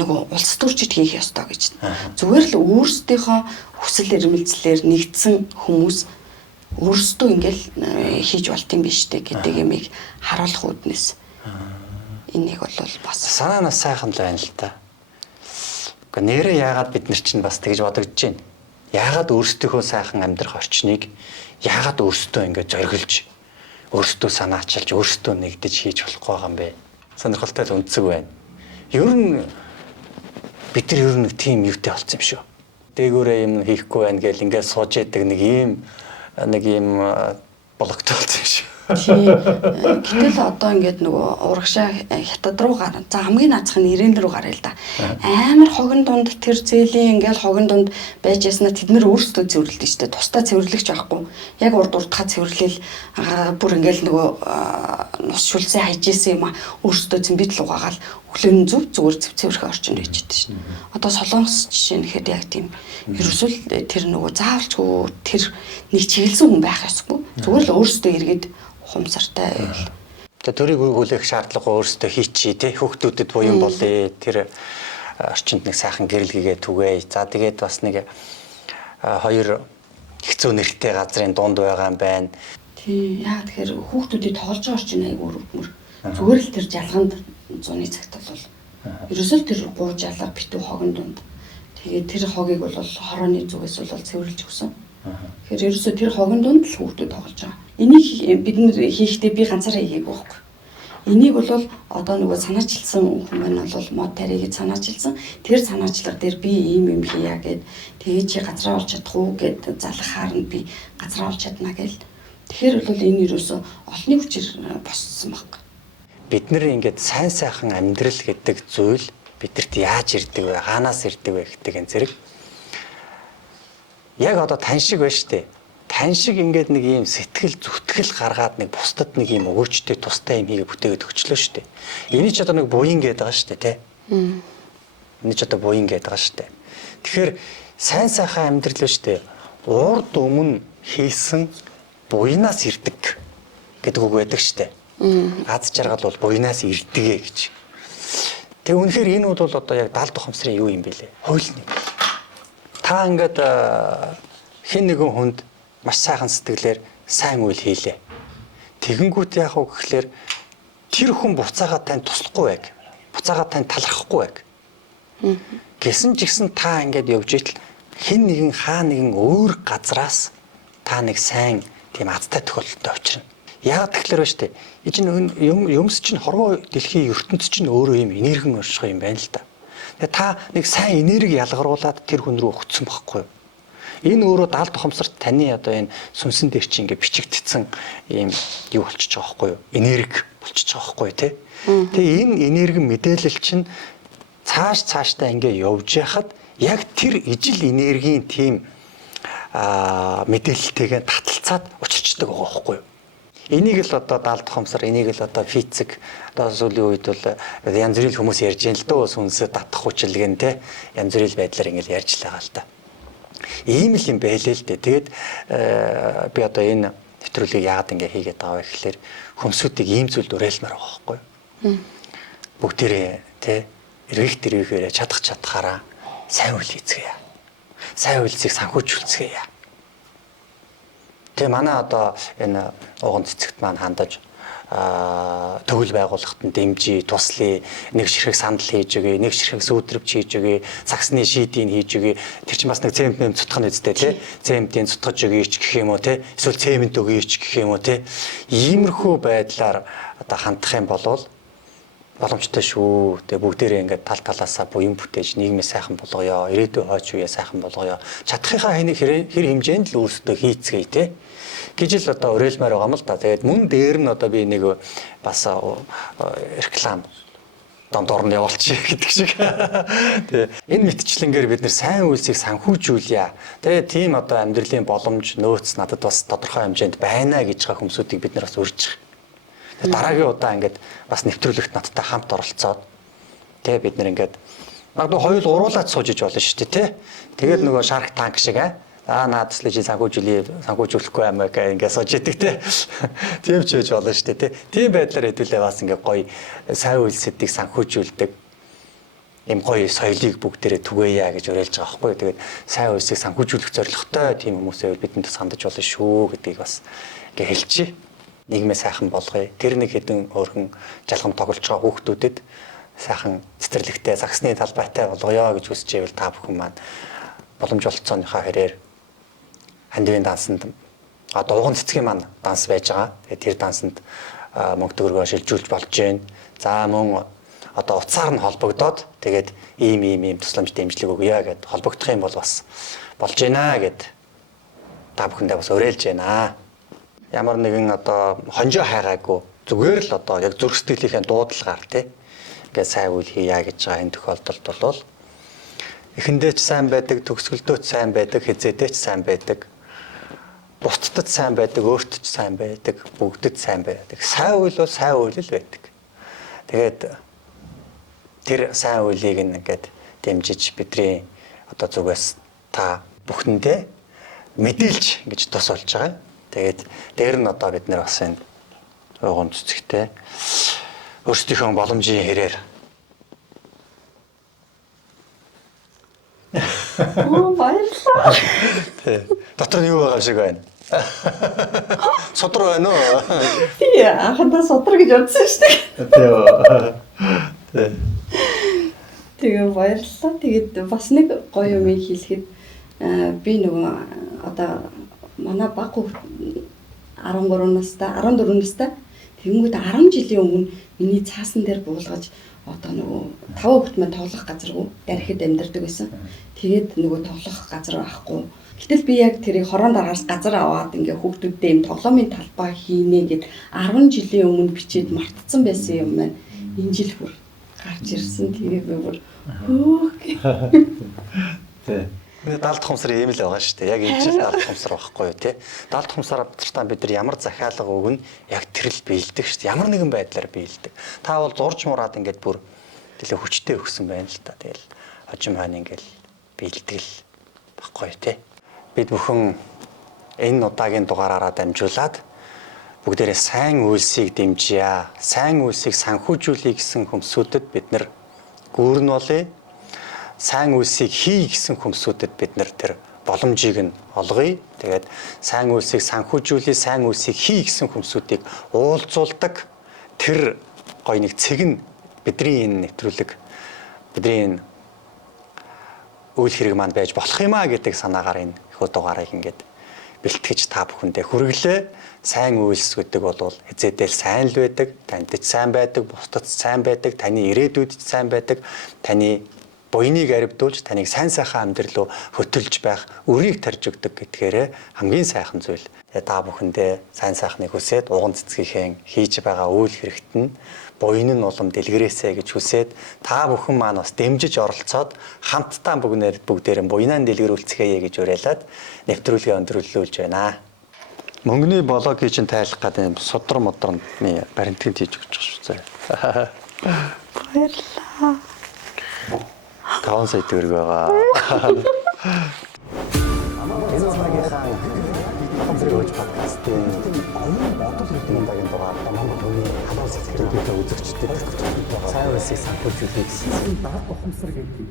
нөгөө улс төрчид хийх ёстой гэж. Зүгээр л өөрсдийнхөө хүсэл эрмэлзлээр нэгдсэн хүмүүс өөрсдөө ингээл хийж болт юм биш үү гэдэг юмыг харуулах үүднээс энийг бол бас санаанаас сайхан л байна л та. Гэхдээ нэрээ яагаад бид нар чинь бас тэгж бодогдож байна. Яагаад өөрсдийнхөө сайхан амьдрах орчныг яагаад өөрсдөө ингээд зоргилж өөрсдөө санаачилж өөрсдөө нэгдэж хийж болохгүй байгаа юм бэ? Сонирхолтой л үнцэг байна. Ер нь бид нар ер нь тийм юутай болсон юм шүү. Дээгүүрээ юм хийхгүй байна гэл ингээд сууж яадаг нэг ийм бологтой болсон юм шүү. Гэтэл одоо ингээд нөгөө урагшаа хятад руу гарна. За хамгийн наацх нь ирээн рүү гаръя л да. Амар хогон дунд тэр зээлийн ингээд хогон дунд байж яснаа тэд нэр өөрсдөө цэвэрлэдэг шүү дээ. Тусдаа цэвэрлэгч байхгүй. Яг урд урдхаа цэвэрлэл бүр ингээд нөгөө нус шүлсээ хайж исэн юм а өөрсдөө зэмбит л угаагаал өглөө нь зүгээр цэвэрхэн орчинд байж идэв шин. Одоо Солонгос жишээ нь хэд яг тийм ерөөсөл тэр нөгөө заавалчгүй тэр нэг чиглэсэн хүн байх ёсгүй. Зүгээр л өөрсдөө эргээд хумсартай байвал. Тэгээ төрийг хүлээх шаардлага өөрсдөө хийчихье тий. Хүүхдүүдэд буян болъё. Тэр орчинд нэг сайхан гэрэлгээ түгээе. За тэгээд бас нэг хоёр хэцүү нэрхтэй газрын дунд байгаа юм байна. Тий. Яа тэгэхээр хүүхдүүдэд тоглож байгаа орчин айгүй өрөвмөр. Зүгээр л тэр жалганд зуны цагт бол ерөөсөл тэр гууж ялаа битүү хогон дунд Тэгээд тэр хогийг бол хорооны зүгээс бол цэвэрлж өгсөн. Тэгэхээр ерөөсөө тэр хогийн дунд л хүүхдүүд тоглож байгаа. Энийг бид нэр хийхдээ би ганцаараа хийгээгүй байхгүй. Энийг бол одоо нөгөө санаачилсан хүмүүс нь бол мод тари гэж санаачилсан. Тэр санаачлага дээр би ийм хийя гэд тэгээ чи газраа олж чадах уу гэд залхахаар нь би газраа олж чадна гэл. Тэгэхээр бол энэ ерөөсөө олонний хүчээр боссон баг. Бид нэр ингээд сайн сайхан амьдрал гэдэг зүйл бидэрт яаж ирдэг вэ? Хаанаас ирдэг вэ гэдэг энэ зэрэг. Яг одоо тань шиг байна штэ. Тань шиг ингээд нэг ийм сэтгэл зүтгэл гаргаад нэг бусдад нэг ийм өгөөчтэй тустай юм хийгээ бүтээгээд өгчлөө штэ. Эний ч одоо нэг буян гэдэг байгаа штэ тий. Эний ч одоо буян гэдэг байгаа штэ. Тэгэхээр сайн сайхан амьдрал байна штэ. Урд өмнө хийсэн буянаас ирдэг гэдэг үг байдаг штэ. Аз жаргал бол буянаас ирдэгэ гэж. Тэг үнэхээр энэ бол одоо яг даалт ухамсарын юу юм бэ лээ? Хуйлны. Та ингээд хэн нэгэн хүнд маш сайхан сэтгэлээр сайн үйл хийлээ. Тэгэнгүүт яах вэ гэхлээр тэр хүн буцаагаад тань туслахгүй байг. Буцаагаад тань талархахгүй байг. Гэсэн ч гэсэн та ингээд явж итэл хэн нэгэн хаа нэгэн өөр газраас та нэг сайн тийм азтай тохиолдолтой учрна. Яг тэгэхээр ба штэ. Юмс чинь хорвоо дэлхийн ертөнц чинь өөрөө юм энерги орших юм байна л да. Тэгээ та нэг сайн энерги ялгаруулад тэр хүн рүү өгсөн байхгүй юу? Энэ өөрөө даалт ухамсарт таны одоо энэ сүнсэн дээр чинь ингээ бичигдсэн ийм юу болчихж байгаа байхгүй юу? Энерги болчихж байгаа байхгүй юу те? Тэгээ энэ энерги мэдээлэл чинь цаашдаа ингээ явж яхад яг тэр ижил энергийн тийм мэдээлэлтэйгээ таталцаад учирчдаг байгаа байхгүй юу? Энийг л одоо даалт ухамсар, энийг л одоо физик одоо сүүлийн үед бол янз бүрийн хүмүүс ярьж байна л дөө сүнсээ татах хүчилгэн те янз бүрийн байдлаар ингээл ярьж л байгаа л да. Ийм л юм байлээ л дээ. Тэгээд би одоо энэ нэвтрүүлгийг яагаад ингээ хийгээд байгаа вэ гэхээр хүмүүсүүдийг ийм зүйлд уриалмаар байгаа байхгүй юу? Бүгдээрээ те эргээх чадхаараа сайн үйл хийцгээе. Сайн үйлсийг санхүүжүүлцгээе. Тэгээ манай одоо энэ уган цэцэгт маань хандаж төгөл байгууллагт нь дэмжиж, туслая, нэг ширхэг сандал хийж өгье, нэг ширхэг сүйдрэмж хийж өгье, саксны шийдийг хийж өгье. Тэр чинь бас нэг цемент цутгах нь үстэй тий. Цементийн цутгаж өгье ч гэх юм уу тий. Эсвэл цемент өгье ч гэх юм уу тий. Иймэрхүү байдлаар одоо хандах юм бол боломжтой шүү. Тэгээ бүгдээрээ ингээд тал талаасаа буян бүтээж нийгмээ сайхан болгоё, ирээдүйн хойч үеэ сайхан болгоё. Чадхынхаа хэр хэмжээнд л өөрсдөө хийцгээе тий. Гэж л одоо уриалмаар байгаа юм л да. Тэгээд мөн дээр нь одоо би нэг бас реклам дондор нь явуулчих гэдэг шиг. Тэгээ энэ мэтчлэнгээр бид нэр сайн үйлсийг санхүүжүүлье. Тэгээ тийм одоо амьдралын боломж нөөц надад бас тодорхой хэмжээнд байна гэж байгаа хүмүүсүүдийг бид нар бас урьж. Дараагийн удаа ингээд бас нэвтрүүлэгт надтай хамт оролцоод тэгээ бид нэр ингээд магадгүй хоёул уруулаад сууж иж болно шүү дээ тий. Тэгээд нөгөө Shark Tank шиг наадс л чи санхүүжүүлэхгүй юм ингээд сууж идэг тий. Тийм ч байж болно шүү дээ тий. Тийм байдлаар хэдүүлээ бас ингээд гоё сайн үйлсүүдийг санхүүжүүлдэг им гоё соёлыг бүгдээрээ түгээе гэж уриалж байгаа байхгүй. Тэгээд сайн үйлсийг санхүүжүүлэх зорилготой тийм хүмүүсээ бидэнд сандаж болно шүү гэдгийг бас ингээд хэлчихье. Нийгмээ сайхан болгоё. Тэр нэг хэдэн өөрхөн жалгам тоглож байгаа хүүхдүүдэд сайхан цэцэрлэгтэй, саксны талбайтай болгоё гэж хүсэж байвал та бүхэн маань боломж олцооныхаа хэрээр хандивын дансанд дугуйн цэцгийн маань данс байж байгаа. Тэгээд тэр дансанд мөнгө төгрөгөөр шилжүүлж болж байна. За мөн одоо утсаар нь холбогдоод тэгээд ийм тусламж дэмжлэг өгье гэд холбогдох юм бол бас болж байна гэд та бүхэндээ бас уриалж байна. Ямар нэгэн одоо хонжоо хайгаагүй зүгээр л одоо яг зүрх сэтгэлийнхээ дуудлагаар тий ингээд сайн үйл хийя гэж байгаа энэ тохиолдолд бол эхэндээ ч сайн байдаг, төгсгөлдөө ч сайн байдаг, хизээдээ ч сайн байдаг, бусдад сайн байдаг, өөртөө ч сайн байдаг, бүгдэд сайн байдаг. Сайн үйл бол сайн үйл л байдаг. Тэгээд тэр сайн үйлийг ингээд дэмжиж бидний одоо зүгээс та бүхэндээ мэдээлж ингэж тос болж байгаа. Тэгээд дээр нь одоо бид нэр бас энэ уган цэцэгтэй өөрсдийнхөө боломжийн хэрээр баярлалаа. Дотор нь юу байгаа шиг байна. Содроо байна уу? Тий, анхандаа содор гэж бодсон шүү дээ. Тий. Тэгээ баярлалаа. Тэгээд бас нэг гоё юм хэлэхэд би нөгөө одоо манай баг 13 настай 14 настай тэнгууд 10 жилийн өмнө миний цаасан дээр буулгаж одоо нөгөө 5 хүүхэд маань тоглох газаргүй дарихад амьдардаг байсан. Тэгээд нөгөө тоглох газар авахгүй. Гэтэл би яг тэрийг хорон дараагаас газар аваад ингээ хүүхдүүдтэй юм тоглоомын талбай хийнэ гэд 10 жилийн өмнө бичээд мартцсан байсан юм байна. Энэ жил бүр гарч ирсэн. Тэгээ би бүр Тэ. Даалт хумсар ийм л байгаа шүү дээ. Яг энэ жил даалт хумсар байхгүй юу те. Даалт хумсараа бид нар ямар захиалга өгнө яг тэр л биелдэг шүү дээ. Ямар нэгэн байдлаар биелдэг. Та бол зурж мураад ингээд бүр тэлээ хүчтэй өгсөн байна л та. Тэгэл хожим хаан ингээд биелдэг л байхгүй юу те. Бид бүхэн энэ удаагийн дугаараараа дамжуулаад бүгдээрээ сайн үйлсийг дэмжийе. Сайн үйлсийг санхүүжүүлэе гэсэн хүмсүүдэд бид нар гүүрн болъё. Сайн үйлсийг хий гэсэн хүмсүүдэд бид нар тэр боломжийг нь олгоё. Тэгээд сайн үйлсийг санхүүжүүлээ, сайн үйлсийг хий гэсэн хүмсүүдийг уулзуулдаг тэр гоё нэг цэг нь бидний энэ нэвтрүүлэг бидний энэ үйл хэрэг маань байж болох юм а гэдэг санаагаар энэ их дугаарыг ингээд бэлтгэж та бүхэндээ хүргэлээ. Сайн үйлс гэдэг бол эзэдэл сайн л байдаг, танд ч сайн байдаг, бусдад сайн байдаг, таны ирээдүйд ч сайн байдаг, таны буйныг арвдуулж таныг сайн сайхан амьдрал руу хөтөлж байх өрийг тарж өгдөг гэдгээрээ хамгийн сайхан зүйл. Та бүхэндээ сайн сайхныг хүсээд уган цэцгийнхээ хийж байгаа үйл хэрэгт нь буйн нь улам дэлгэрээсэ гэж хүсээд та бүхэн маань бас дэмжиж оролцоод хамтдаа бүгдээр нь буйнаа дэлгэрүүлцгээе гэж уриалаад нэвтрүүлгээ өндөрлүүлж байна. Мөнгөний блогийг чинь тайлах гэдэг содроо модорны баримтганд хийж өгч байгаа шүү. баярлалаа. 5 сая төгрөг байгаа. Энэ удаагийнхаа хамтрагч подкастын оюун бодол гэдэг удаагийн дугаар Монгол хүний халуун сэтгэлтэй үзэгчдэд сайн үсийг санхүүжүүлэх гэсэн даат ухамсар гэдэг